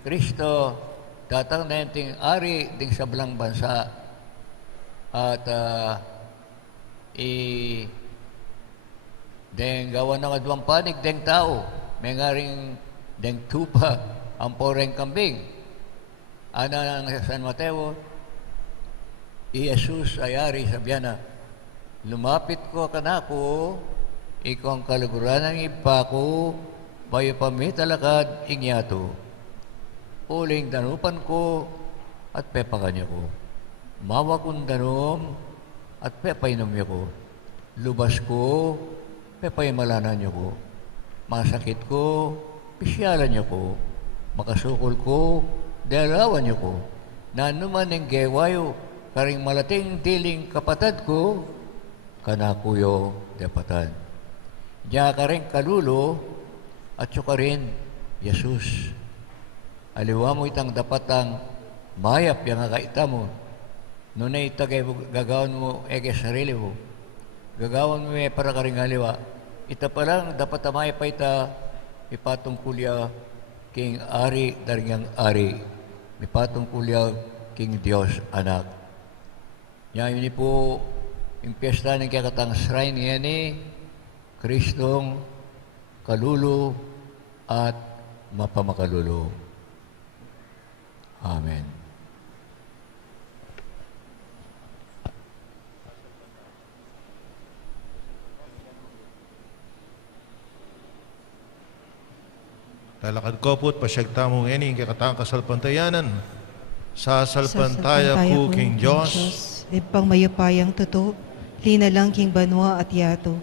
Cristo datang na ting ari ding sablang bansa at deng gawa ng adwang panig deng tao may nga ring deng tupa ang poreng kambing ana ng San Mateo Jesus ay ari sabiana lumapit ko kanako ikaw ang kaluguran ng ipa ko bayo pamitalakad ingyato uling danupan ko at pepakanyo ko mawa kong danom at pepainom niyo ko lubas ko pepayamalanan niyo ko masakit ko pisyalan niyo ko makasukol ko dalawan niyo ko na anuman ng gewayo karing malating tiling kapatad ko kanakuyo dapatan diya karing kalulo at suka rin Jesus aliwa mo itang dapatang mayap yung kakaita mo nunay itagay gagawin mo ege sarili mo gagawin mo para karing aliwa ita pa lang dapat amay pa ita ipatong kulya king ari daringang ari ipatong kulya king Dios anak niya yun po yung piyesta ng kakatang shrine yan Kristong kalulo at mapamakalulu. Amen. Talakad ko po't pasyagta mong ining kakatang kasalpantayanan. Sa salpantaya ko king Diyos. Ipang mayupayang totoo, linalang king banwa at yato.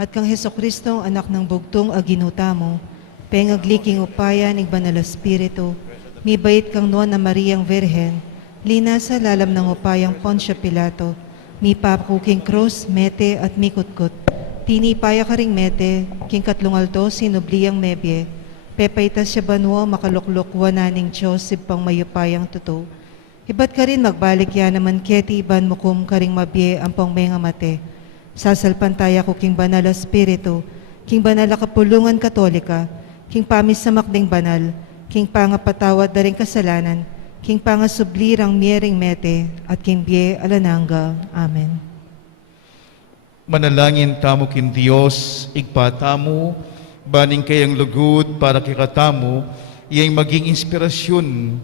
At kang Heso-Kristong anak ng bugtong aginuta mo, pengagli king upaya ning Banal Espiritu, mibait kang nuan na Mariang Virhen, lina sa lalam ng upayang Poncio Pilato, mipapu king krus, mete at mikutkot, tinipaya ka ring mete, king katlungalto sinubliyang mebye, pepaitas siya banwa makaluklok wananing Diyos sipang mayupayang totoo. Iba't ka rin magbalik yan naman keti iban mukum karing mabye ang pangmenga mate. Sasalpantaya ko king Banal Espiritu, king Banal Kapulungan Katolika, king pamisamak ding banal, king pangapatawad da ring kasalanan, king pangasublirang miering mete, at king bie alananga. Amen. Manalangin tamo kin Dios, igpatamo, baning kayang lugod para kikatamo, iyay maging inspirasyon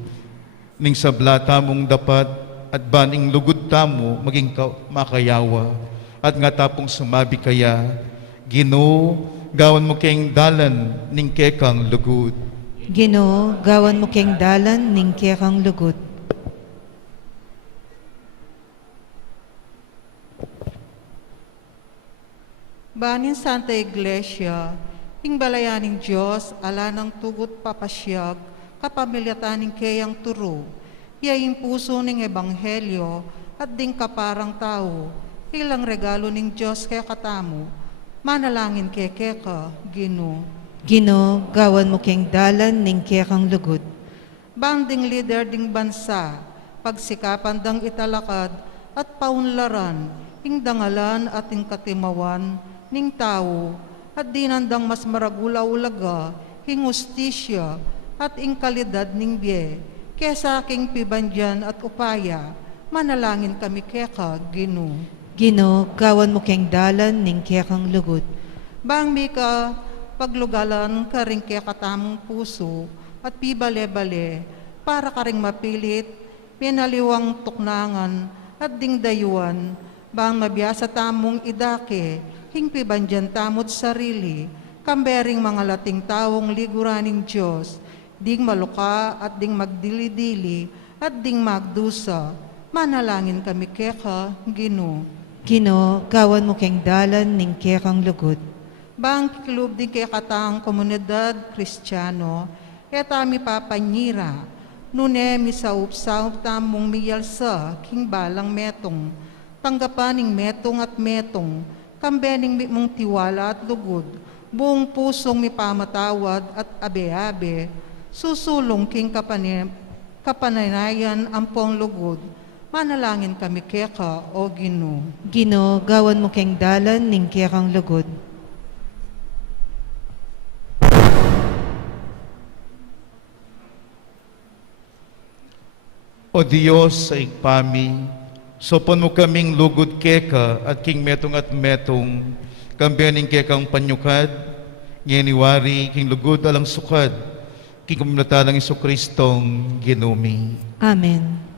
ning sabla tamong dapat at baning lugod tamo maging makayawa. At nga tapong sumabi kaya, Ginoo, gawan mo kayang dalan ning kekang lugod. Ginoo, gawan mo keng dalan ning kekang lugod. Banin Santa Iglesia, ing balayaning Diyos, ala ng tugot papasyag, kapamilyataning kayang turo, yaing puso ning Ebanghelyo, at ding kaparang tao, ilang regalo ning Diyos kaya katamo, manalangin kay keka, Ginoo. Ginoo, gawan mo keng dalan ning kekang lugod. Banding leader ding bansa, pagsikapan dang italakad at paunlaran, ing dangalan at ing katimawan ning tao, at dinandang mas maragula-ulaga, ing hustisya at ing kalidad ning biye, kesa aking pibandyan at upaya, manalangin kami keka, Ginoo. Ginoo, gawan mo keng dalan ning kekang lugod. Bangmi ka paglugalan ka rin kaya katamong puso at pibale-bale para ka rin mapilit, pinaliwang tuknangan at dingdayuan, bang mabiyasa tamong idake, hingpibandyan tamot sarili, kambering mga lating tawong liguraning Diyos, ding maluka at ding magdili-dili at ding magdusa, manalangin kami keka, Ginoo. Ginoo, gawan mo keng dalan ning kekang lugod. Bang kiklub din kay katang komunidad Kristiyano, etami papanyira, nune misaup-saup tamong miyalsa, king balang metong, tanggapaning metong at metong, kambening mong tiwala at lugod, buong pusong mipamatawad at abe-abe, susulong king kapananayan ampong lugod, Manalangin kami keka, o Ginoo. Ginoo, gawan mo keng dalan ning kekang lugod. O Diyos sa igpami, sopon mo kaming lugod keka at king metong at metong, kambiyaning kekang panyukad, ngeniwari king lugod alang sukad, king kumnatalang Iso Kristong ginumi. Amen.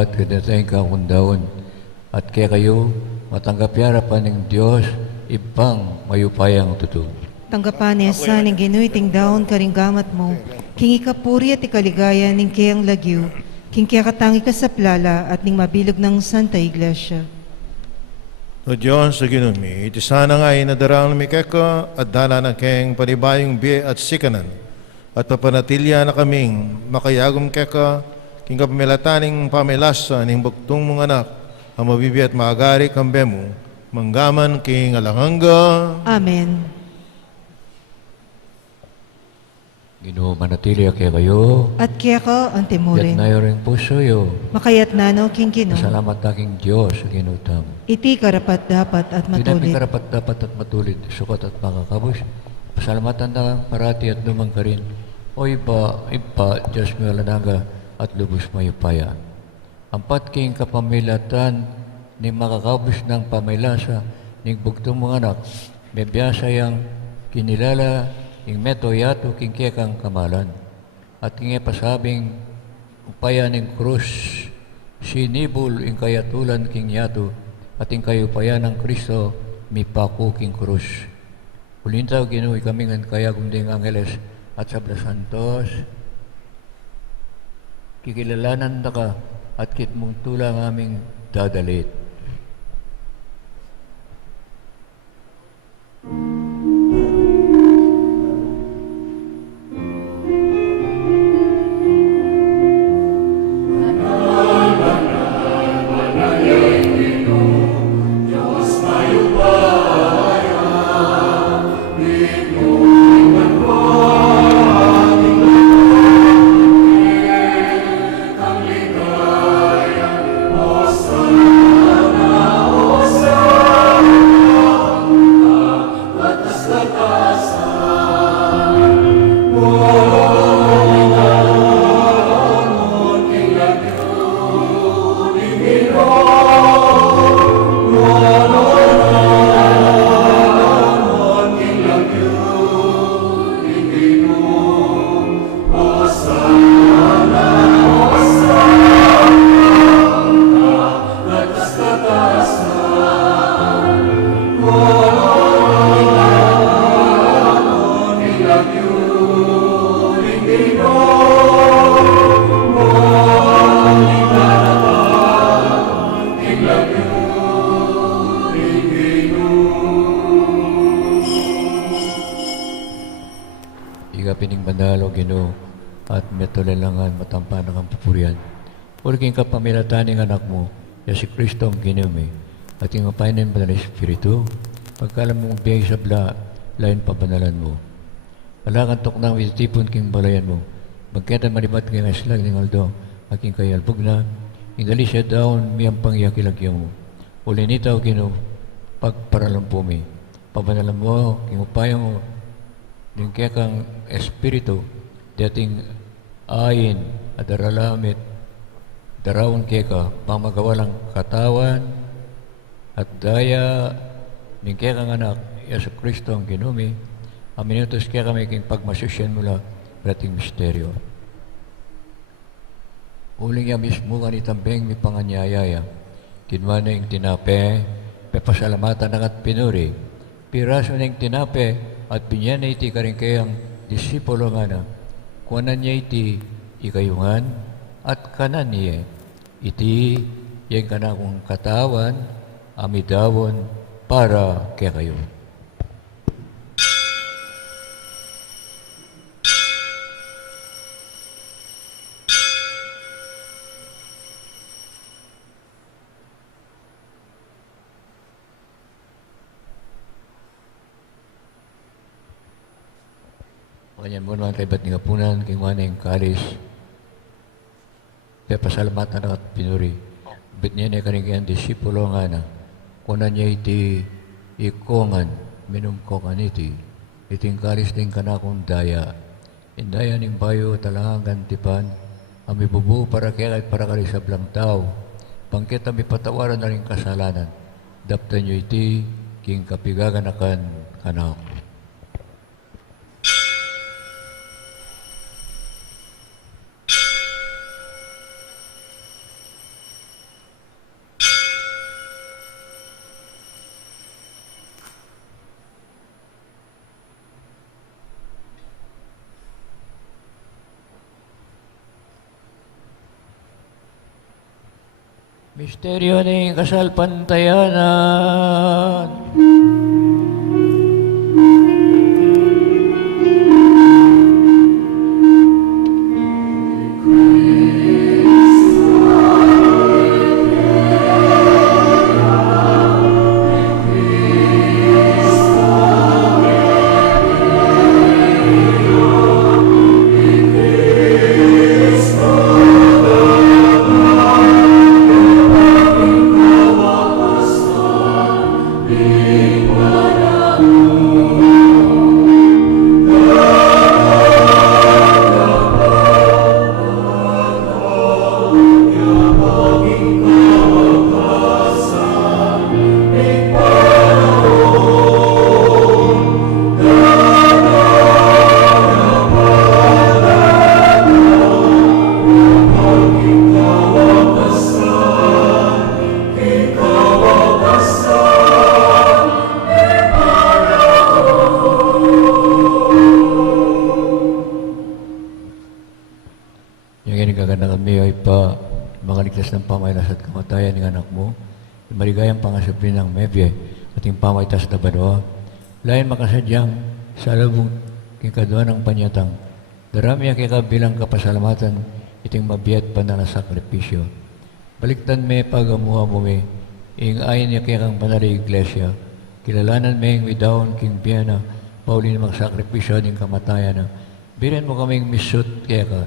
kapat, kadasayin ka kundaon. At kaya kayo, matanggap yarapan ng Diyos, ibang mayupayang tuto. Tanggapan niya ng ginuiting daon karinggamat mo, king ikapuri at ikaligaya ning kayang lagyo, king kaya katangi ka sa plala at ning mabilog ng Santa Iglesia. O Diyos sa ginumi, iti sana nga ay nadarang namikeka at dala ng keng panibayong biye at sikanan, at papanatilya na kaming makayagom keka, king kapamilataning pamilasa ning buktong mong anak, ang mabibi at maagari kambemo, manggaman king alanganga. Amen. Ginoo manatili kaya kayo, At kaya ka ang yat timurin, na yung puso yo. makayat nano king Ginoo, Salamat aking Diyos sa ginutam. iti karapat dapat at Tinapin matulit. karapat dapat at matulit, sukat at makakabos. Pasalamatan na parati at dumang ka rin. O iba, Diyos mo alanaga at lubos mayupaya. Ampat king kapamilatan ni makakabos ng pamilasa, ning bugtong mga anak, may biyasa yang kinilala, ing meto yato king kekang kamalan. At king pasabing upaya ning krus, sinibul ing kayatulan king yato, at ing kayupayan ng Cristo, mipaku king krus. Ulintaw Ginoo kami ngan kaya gunding angeles at sabla santos, kikilalanan na ka at kitmong tulang aming dadalit. Pining Banal o Ginoo at metulalangan matampanang ang pupurian. Puriking kapamilataning anak mo, ya si Cristo ang ginumi, at yung mapainin ba na Espiritu, pagkalam mong biyay sa bla, lain pabanalan mo. Alakan toknang isitipon king balayan mo, magkita maribat kay ngaslag ng aldo, aking kayalbog na, ingali siya daon, miyang pangyakilagyan mo. Ulinitaw Ginoo, pagparalampo mi, pabanalan mo, king upaya mo, yung kaya kang espiritu, dating ayin at daralamit, darawon kaya ka, pamagawalang katawan at daya, yung kaya kang anak, Yesu Cristo ang ginumi, ang minutos kaya kami king pagmasusyan mula rating misteryo. Uling niya mismo nga nitambeng mi panganyayaya, kinwa na yung tinape, may pasalamatan at pinuri, piraso na yung tinape, at binyan na iti karing kayang disipulo nga na, kuwanan niya iti ikayungan, at kanan niya iti yung kanakong katawan, amidawon para kaya kayo. Kanyan mo naman kay ba't nga punan, kay nga yung kalis. Kaya pasalamatan at pinuri. Bit niya na karing kayang disipulo nga na. Kunan niya iti ikongan, minumkokan iti. Iting kalis din ka na kong daya. Indaya ning bayo talangang gantipan. Ami bubu para kaya para kalis sa blang tao. Pangkit ami patawaran na rin kasalanan. Daptan niyo iti, king kapigaganakan kanak. Misteryo ng kasalpantayanan. Amen. makaligtas ng pamailas at kamatayan ng anak mo, maligayang pangasupli ng mebye at yung pamaitas na banwa, layan makasadyang sa alabong kikadwa ng panyatang, darami ang kikabilang kapasalamatan, iting mabiyat pa na sakripisyo. Baliktan me pagamuha mo me, ing ayin niya kaya kang panari iglesia, kilalanan me yung midaun king biyana, paulin magsakripisyo ng kamatayan na, birin mo kaming misut kaya ka,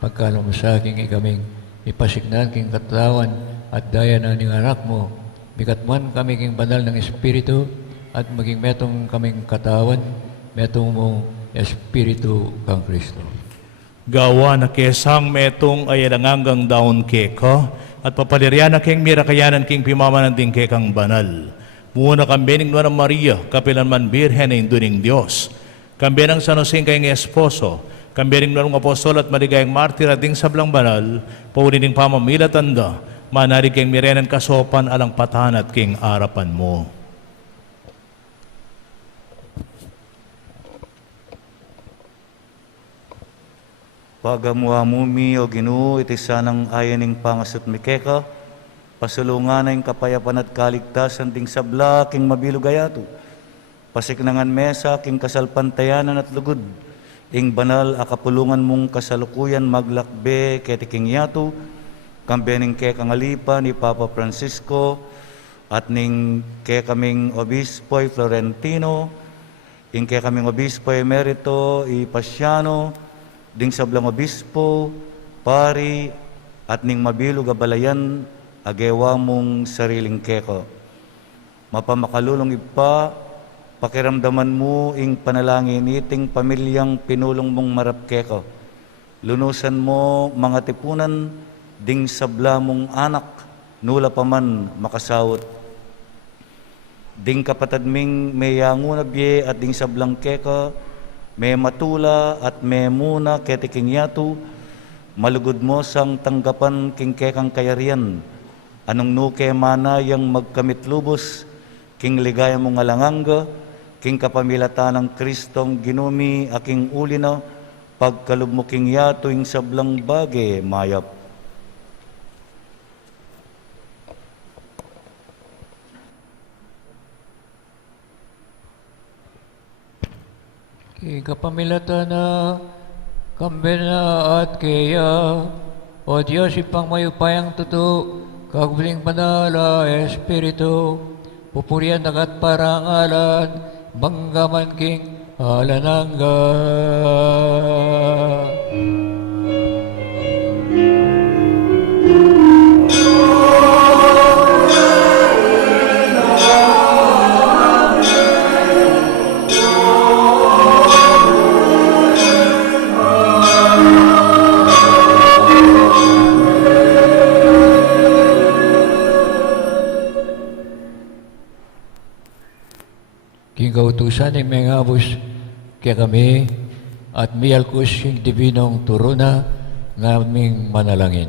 pagkala mo sa aking ikaming ipasignan king katawan at daya na ning anak mo, bikatman kami king banal ng Espiritu at maging metong kaming katawan, metong mong Espiritu kang Cristo. Gawa na kesang metong ayalangangang daon keko at papadiryan na king mirakayanan king pimamanan din kekang banal. Muna kambening ng Maria, kapilan man birhen ng duning Diyos. Kambenang San Jose kayong esposo, kambening ng apostol at maligayang martir at ding sablang banal, paulining pamamilatanda, manarig kayong mirenan kasopan alang patahan at king arapan mo. Pagamuamumi o Ginoo iti sanang ayaning pangasut mikeka, pasulungan na yung kapayapan at kaligtasan ding sabla king mabilugayato. Pasiknangan mesa king kasalpantayanan at lugod, ing banal akapulungan mong kasalukuyan maglakbe keti king yato, kambening kekang alipa ni Papa Francisco at ning kekaming obispoy Florentino, ing kekaming obispoy emerito i Paciano, ding sablang obispo, pari, at ning mabilog abalayan, agewa mong sariling keko. Mapamakalulong ipa, pakiramdaman mo ing panalangin iting pamilyang pinulong mong marap keko. Lunusan mo mga tipunan, ding sabla mong anak, nula pa man makasawot. Ding kapatad ming may yangunabye at ding sablang keko, may matula at may muna ketiking yatu, malugod mo sang tanggapan king kekang kayarian, anong nuke mana yang magkamit lubos, king ligaya mong alanganga, king kapamilata ng Kristong ginumi aking ulina, pagkalub mo king yatu ing sablang bage mayap. Ikapamilata na kambena at kaya, o Diyos ipang mayupayang tuto, kaguling panala Espiritu, pupurian nagat parangalan, banggaman king alanangga. King kautusan ng mga abos kaya kami at miyalkus yung dibinong turuna naming manalangin.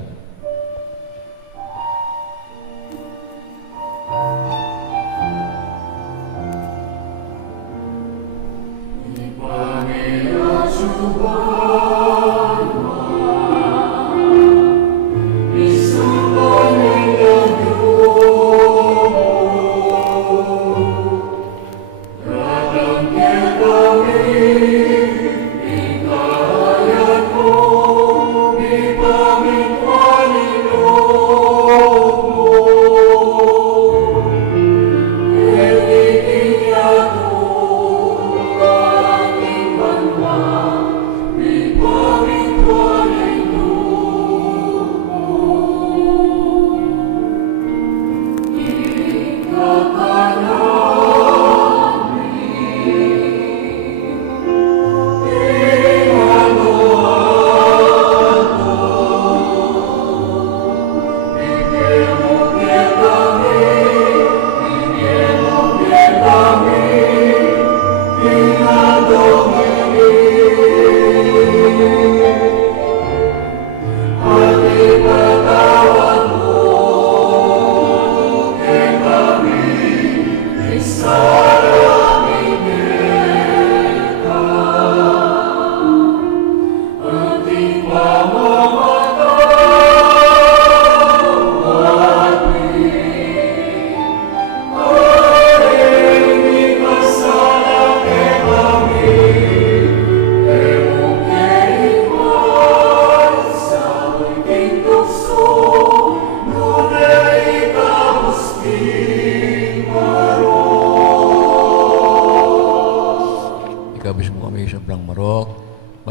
Amin.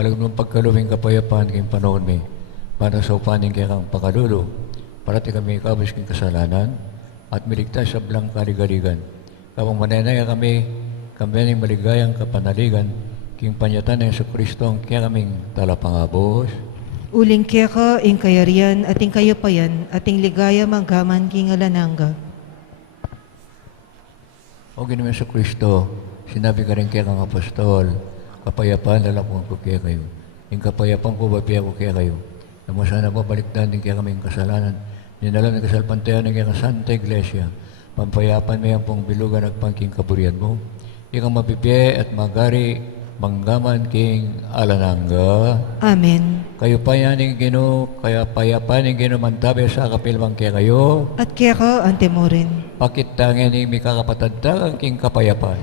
palagmang pagkaluming kapayapaan king panahon mi, para sa upaning kaya kang pakalulu, para ti kami ikabos king kasalanan, at miligtas sa blang kaligaligan. Kapag mananaya kami ning maligayang kapanaligan, king panyatan ng Cristo ang kaya kaming talapangabos. Uling keka, ing kayarian, ating kayapayan, ating ligaya manggaman king alananga. O ginawa sa Cristo, sinabi ka rin kaya kang apostol, kapayapaan lalakong ko kaya kayo. Yung kapayapang ko babiya ko kaya kayo. Na mo sana po baliktan din kaya kaming kasalanan. Ninalam ng kasalpantayan ng kaya Santa Iglesia. Pampayapan mo yan pong bilugan at pangking kaburian mo. Ikang mapipiye at magari manggaman king alananga. Amen. Kayo pa yan ng Ginoo, kaya payapan ng Ginoo mantabi sa kapilbang kaya kayo. At keka, antemorin. Pakitangin ng mikakapatagdag ang king kapayapan.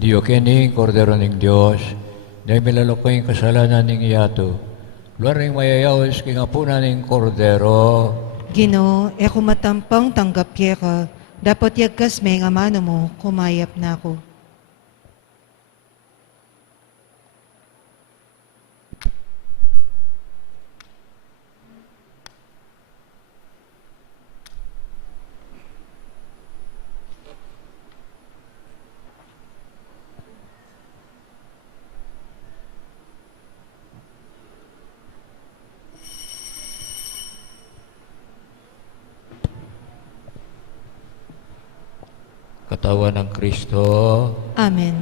Diyo kining kordero ng Diyos, dahil milalokay yung kasalanan ng iyato. Luar ring mayayawis king apuna ng kordero. Ginoo, eko matampang tanggap keka, dapat yagkas may nga mano mo, kumayap na ako. Katawan ng Cristo. Amen.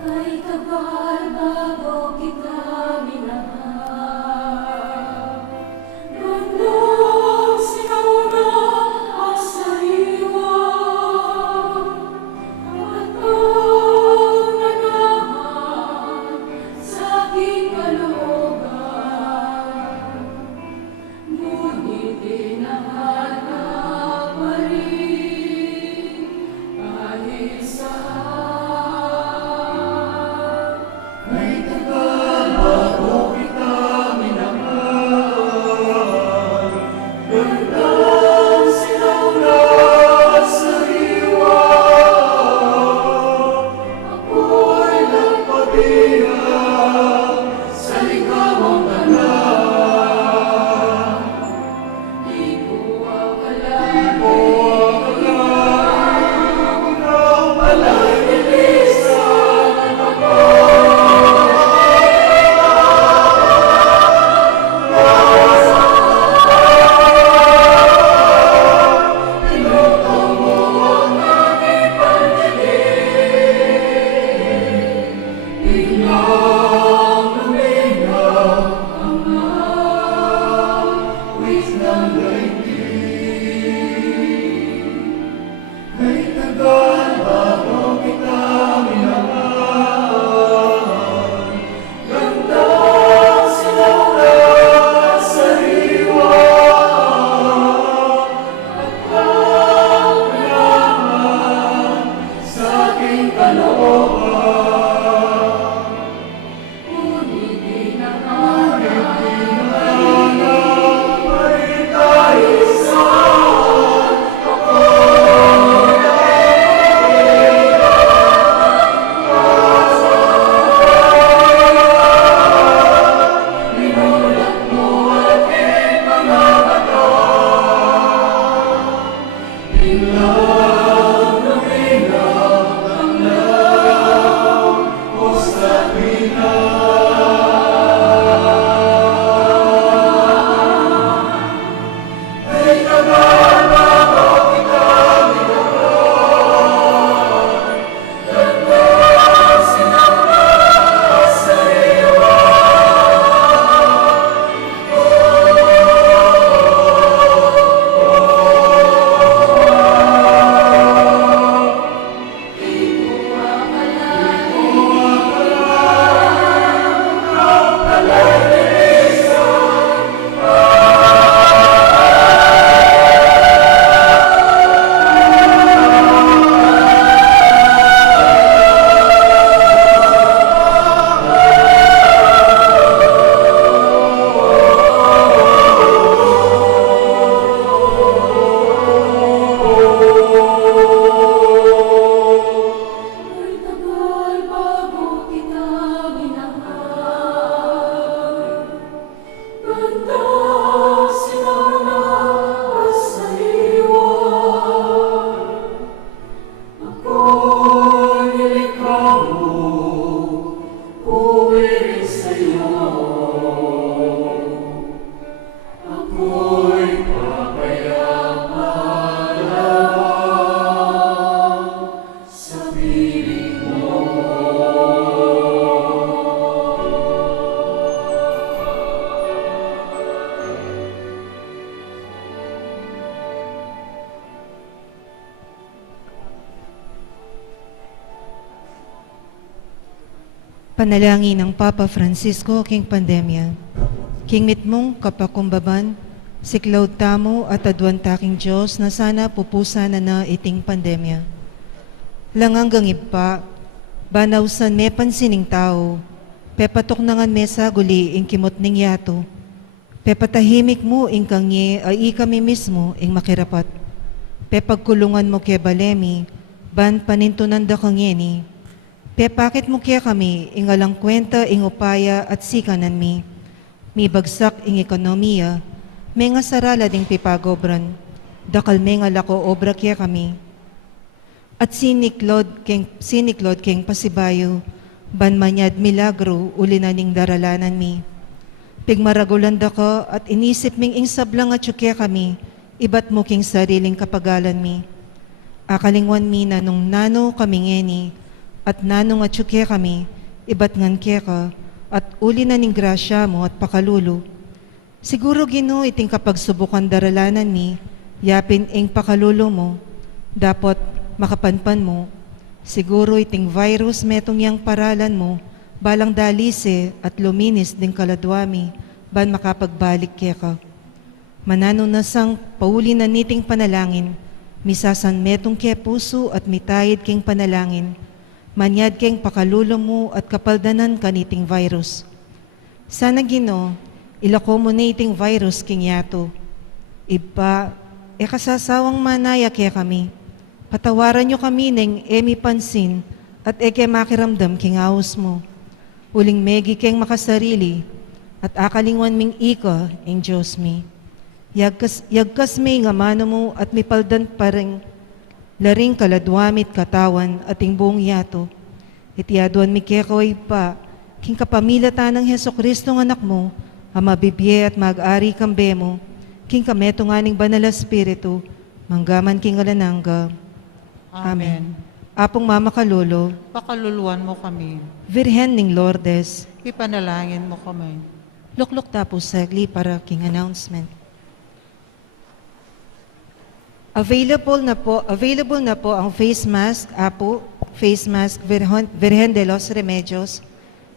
Ay tagal bago kita minahal. Nandang sinauna sa iwan. At ang nanahan sa aking kalooban. Ngunit tinahal ka pa rin kahit saan. Panalangin ng Papa Francisco king pandemya. King mitmong kapakumbaban, siklaw tamo at adwan taking Diyos na sana pupusa na iting pandemya. Langanggang ipa, banawsan me pansining tao, pepatok nangan mesa guli ing kimot ning yato, pepatahimik mo ing kangye ay kami mismo ing makirapat, pepagkulungan mo ke balemi, ban panintunan da kangye pepakit mo kaya kami, ingalang kwenta, ing upaya at sikanan mi bagsak ing ekonomiya, may nga sarala ding pipagobran, dakal may nga lako obra kaya kami. At siniklod keng pasibayo, ban manyad milagro, uli na ning daralanan mi. Pigmaragulan da ko at inisip ming ing sablang at kaya kami, ibat mo king sariling kapagalan mi. Akalingwan mi na nung nano kami ngeni, at nanong at kaya kami, ibat ngan kaya ka, at uli na ning grasya mo at pakalulu. Siguro Ginoo iting kapag subukan daralanan ni, yapin ing pakalulu mo, dapat makapanpan mo. Siguro iting virus metong yang paralan mo, balang dalise at luminis ding kaladwami, ban makapagbalik kaya ka. Manano na sang pauli na niting panalangin, misasan metong kaya puso at mitayid king panalangin, manyad keng pakalulo mo at kapaldanan kaniting virus. Sana Ginoo, ilako mo na iting virus king yato. Iba, kasasawang manaya kaya kami. Patawaran nyo kami ng emi pansin at eke makiramdam king awos mo. Uling megi keng makasarili at akalingwan ming ika ing Diyos mi. Yagkas may nga mano mo at mipaldan pareng laring kaladwamit katawan ating buong yato. Itiaduan mi kekoy pa, king kapamilata ng Heso Kristo ng anak mo, ang mabibye at mag-ari kambe mo, king kameto nga ning Banal Espiritu, manggaman king alanangga. Amen. Apung Mamacalulu, Pakaluluan mo kami. Virhen ning Lourdes, Ipanalangin mo kami. lukluk tapos sagli para king announcement. Available na po ang face mask, Apu, face mask Virgen de los Remedios,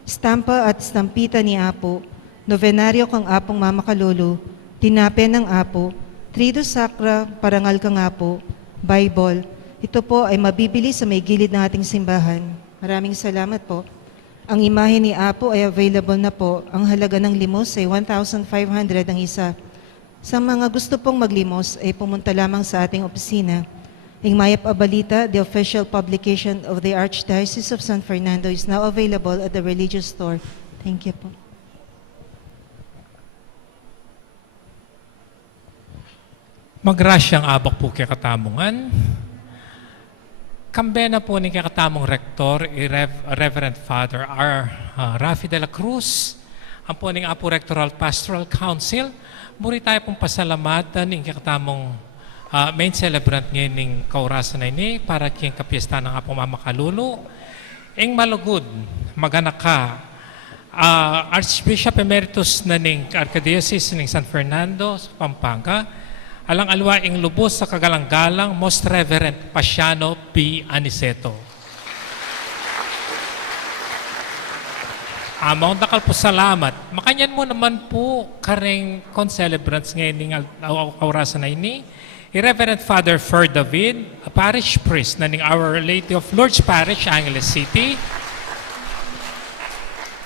stampa at stampita ni Apu, novenaryo kang Apung Mamacalulu, tinape ng Apu, trido sacra parangal kang Apu, Bible. Ito po ay mabibili sa may gilid ng ating simbahan. Maraming salamat po. Ang imahe ni Apu ay available na po. Ang halaga ng limos ay 1,500 ang isa. Sa mga gusto pong maglimos ay pumunta lamang sa ating opisina. Ing Mayap Abalita, the official publication of the Archdiocese of San Fernando, is now available at the religious store. Thank you po. Magrasyang abak po kay katamungan. Kambena po ni kay katamong rektor, Reverend Father R. Rafi de la Cruz, ang po ning Apu Rectoral Pastoral Council. Muri tayo pong pasalamatan ng katamong main celebrant ngayon ng kaurasan na ini para kiyang Cafiestan ng Apung Mamacalulu. Ing malugod, maganak ka, Archbishop Emeritus na ng Archdiocese ng San Fernando, Pampanga, alang alwa ing Lubus sa Kagalang-galang, Most Reverend Paciano P. Aniceto. Amang dakal po salamat. Makanyan mo naman po karing concelebrants ngayon ng kaurasan na ini. Reverend Father Fer David, a parish priest na ng Our Lady of Lourdes Parish, Angeles City.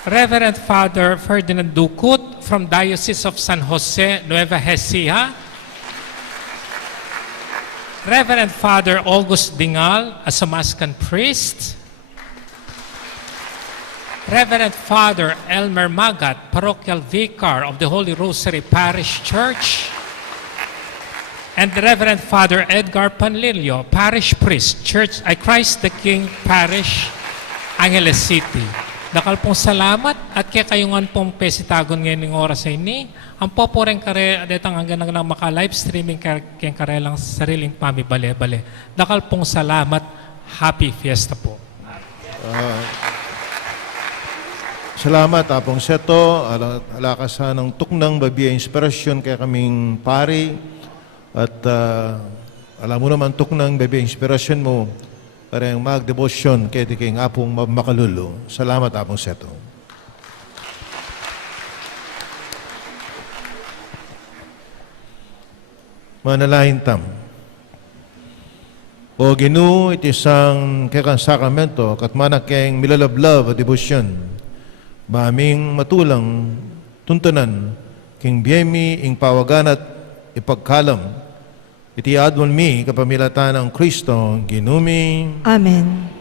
Reverend Father Ferdinand Ducut from Diocese of San Jose, Nueva Ecija. Reverend Father August Dingal, a Samascan priest. Reverend Father Elmer Magat, Parochial Vicar of the Holy Rosary Parish Church. And Reverend Father Edgar Panlilio, Parish Priest, Church ay Christ the King Parish, Angeles City. Dakal pong salamat at kaya kayungan pong pesitagon ngayon ng oras ay ini. Ang poporeng kare, detang hanggang lang maka-live streaming kayang kare lang sariling pamibale-bale. Dakal pong salamat. Happy Fiesta po. Salamat, Apung Seto, alakasan ng tuknang babiya inspirasyon kaya kaming pari. At alam mo naman tuknang babiya inspirasyon mo, para magdebosyon kay King Apung Mamacalulu. Salamat, Apung Seto. Manalahin tam. O Ginoo, iti isang kekang sakramento, kat manakeng milalablav a debosyon, maming matulang tuntunan, king biyemi ing pawagan at ipagkalam, iti admon mi kapamilatan ng Cristo, ginumi. Amen.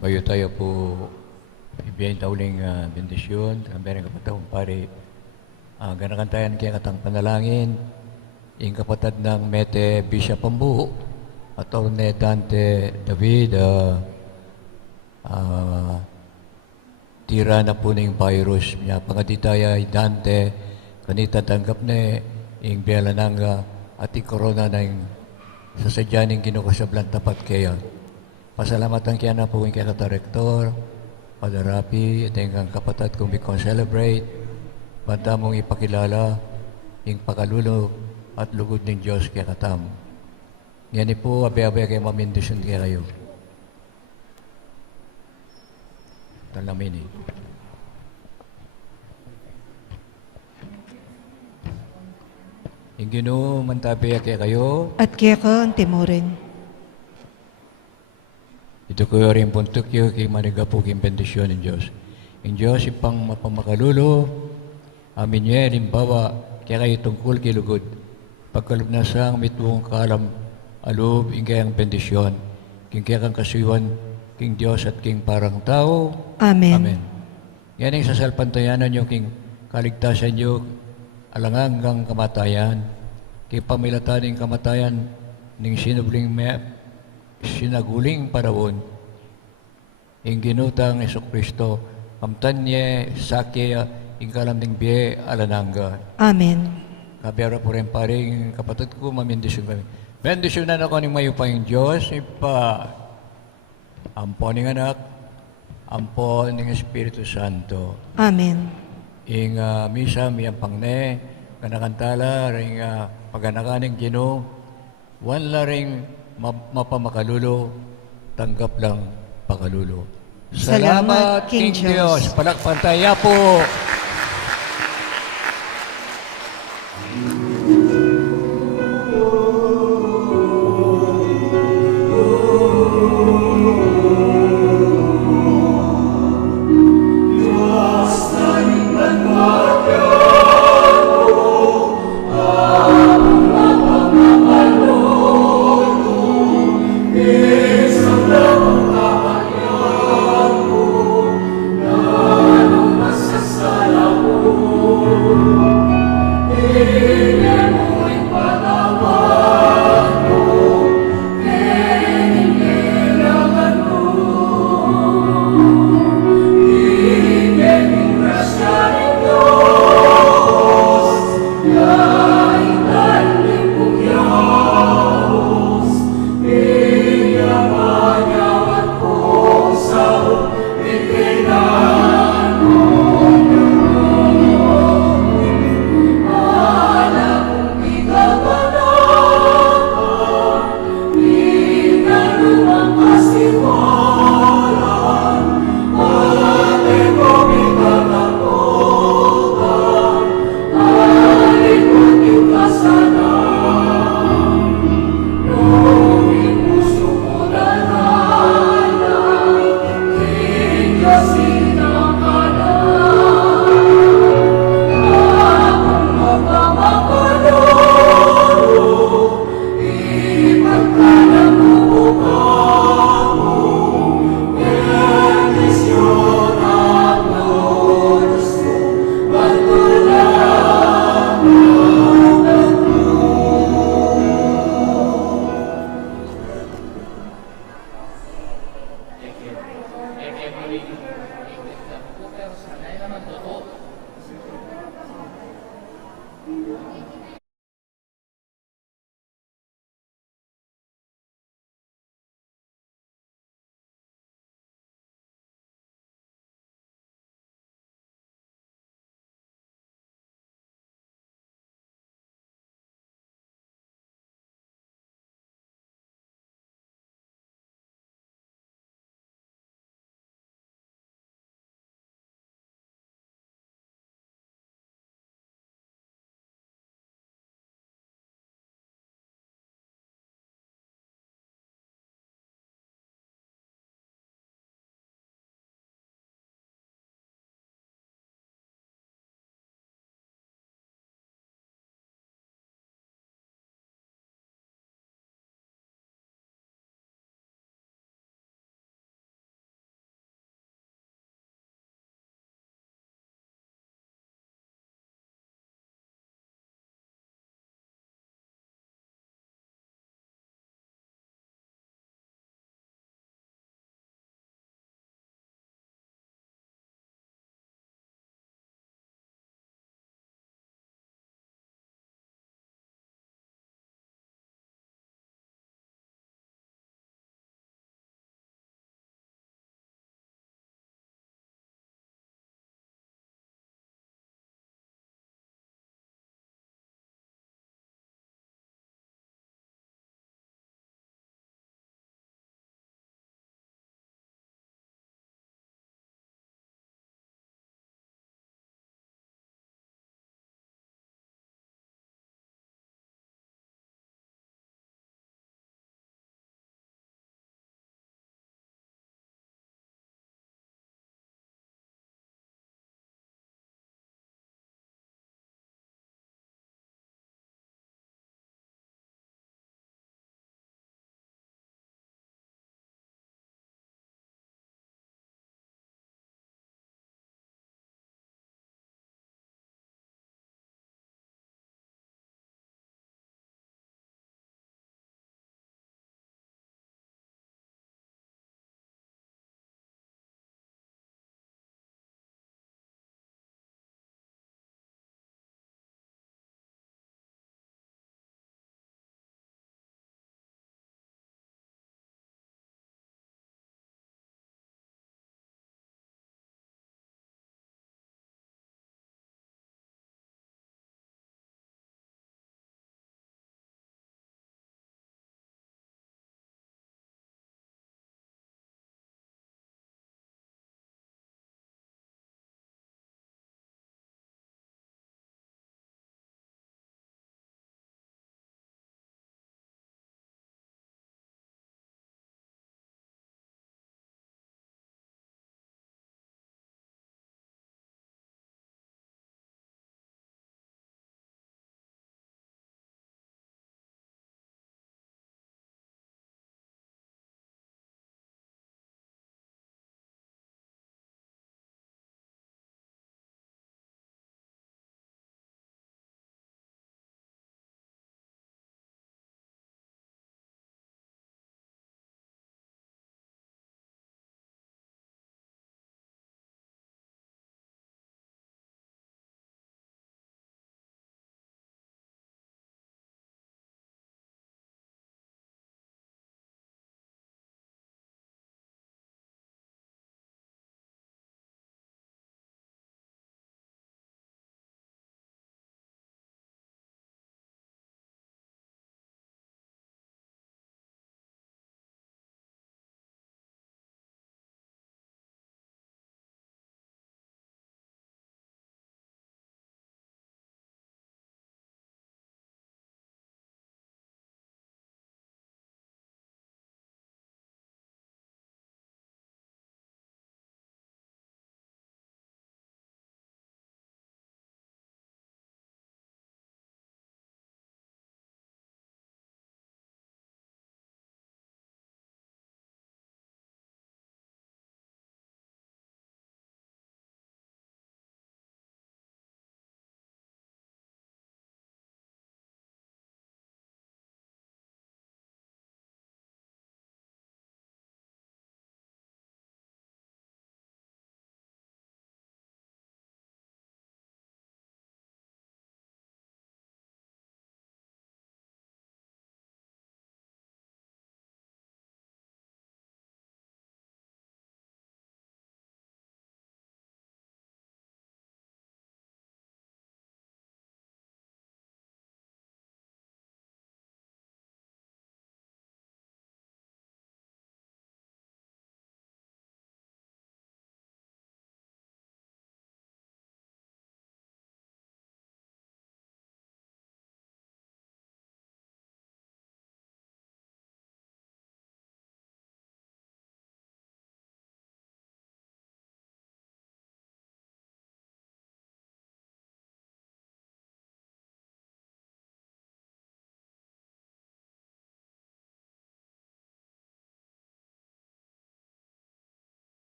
Bayo tayo po ibiyahin tauling bendisyon. Kamberang kapatang pare, ganakantayan kaya katang panalangin, ing kapatad ng Mete Bishop Pambu, at ne Dante David, tira na po ng virus niya. Pangatitaya Dante, kanita tanggap na ing biyalananga at ing corona na ing sasadyaning kinukasablan tapat kaya. Pasalamatan kaya na po yung kaya kata-rektor, Padre Rapi, at yung kapatid kung bikong celebrate, banda mong ipakilala yung pakalulo at lugod ng Diyos kaya katam. Yan po, abay-abay kayo mamindisyon kaya kayo. Talamin eh. Yung Ginoo, mantabi kaya kayo. At kaya ka ang timurin. Ito ko rin puntok yung kay manigapo kong bendisyon ng Diyos. Ang Diyos, ipang mapamakalulo, amin niya, limbawa, kaya kayo tungkol kay lugod. Pagkalubnasang mitwong kalam, alub, ing kayang bendisyon, king kaya kang kasiwan, king Diyos at king parang tao. Amen. Amen. Yan ang sasalpantayanan yung king kaligtasan yung alangang kamatayan, kay pamilataning kamatayan, ning sinubling sinaguling paraon, ing ginutang Yesu Cristo, kamtan niya, sakya, ing kalamding biye, alananga. Amen. Kabiyara po rin paring kapatid ko, mamindisyon kami. Bendisyonan ako ng mayo pa yung Diyos, ampo ng anak, ampo ng Espiritu Santo. Amen. Ing misa, miyang pangne, kanakantala, ring paganakaning Ginoo, wala ring mapamakalulo, tanggap lang pakalulo. Salamat, King King Diyos. Palakpan tayo po.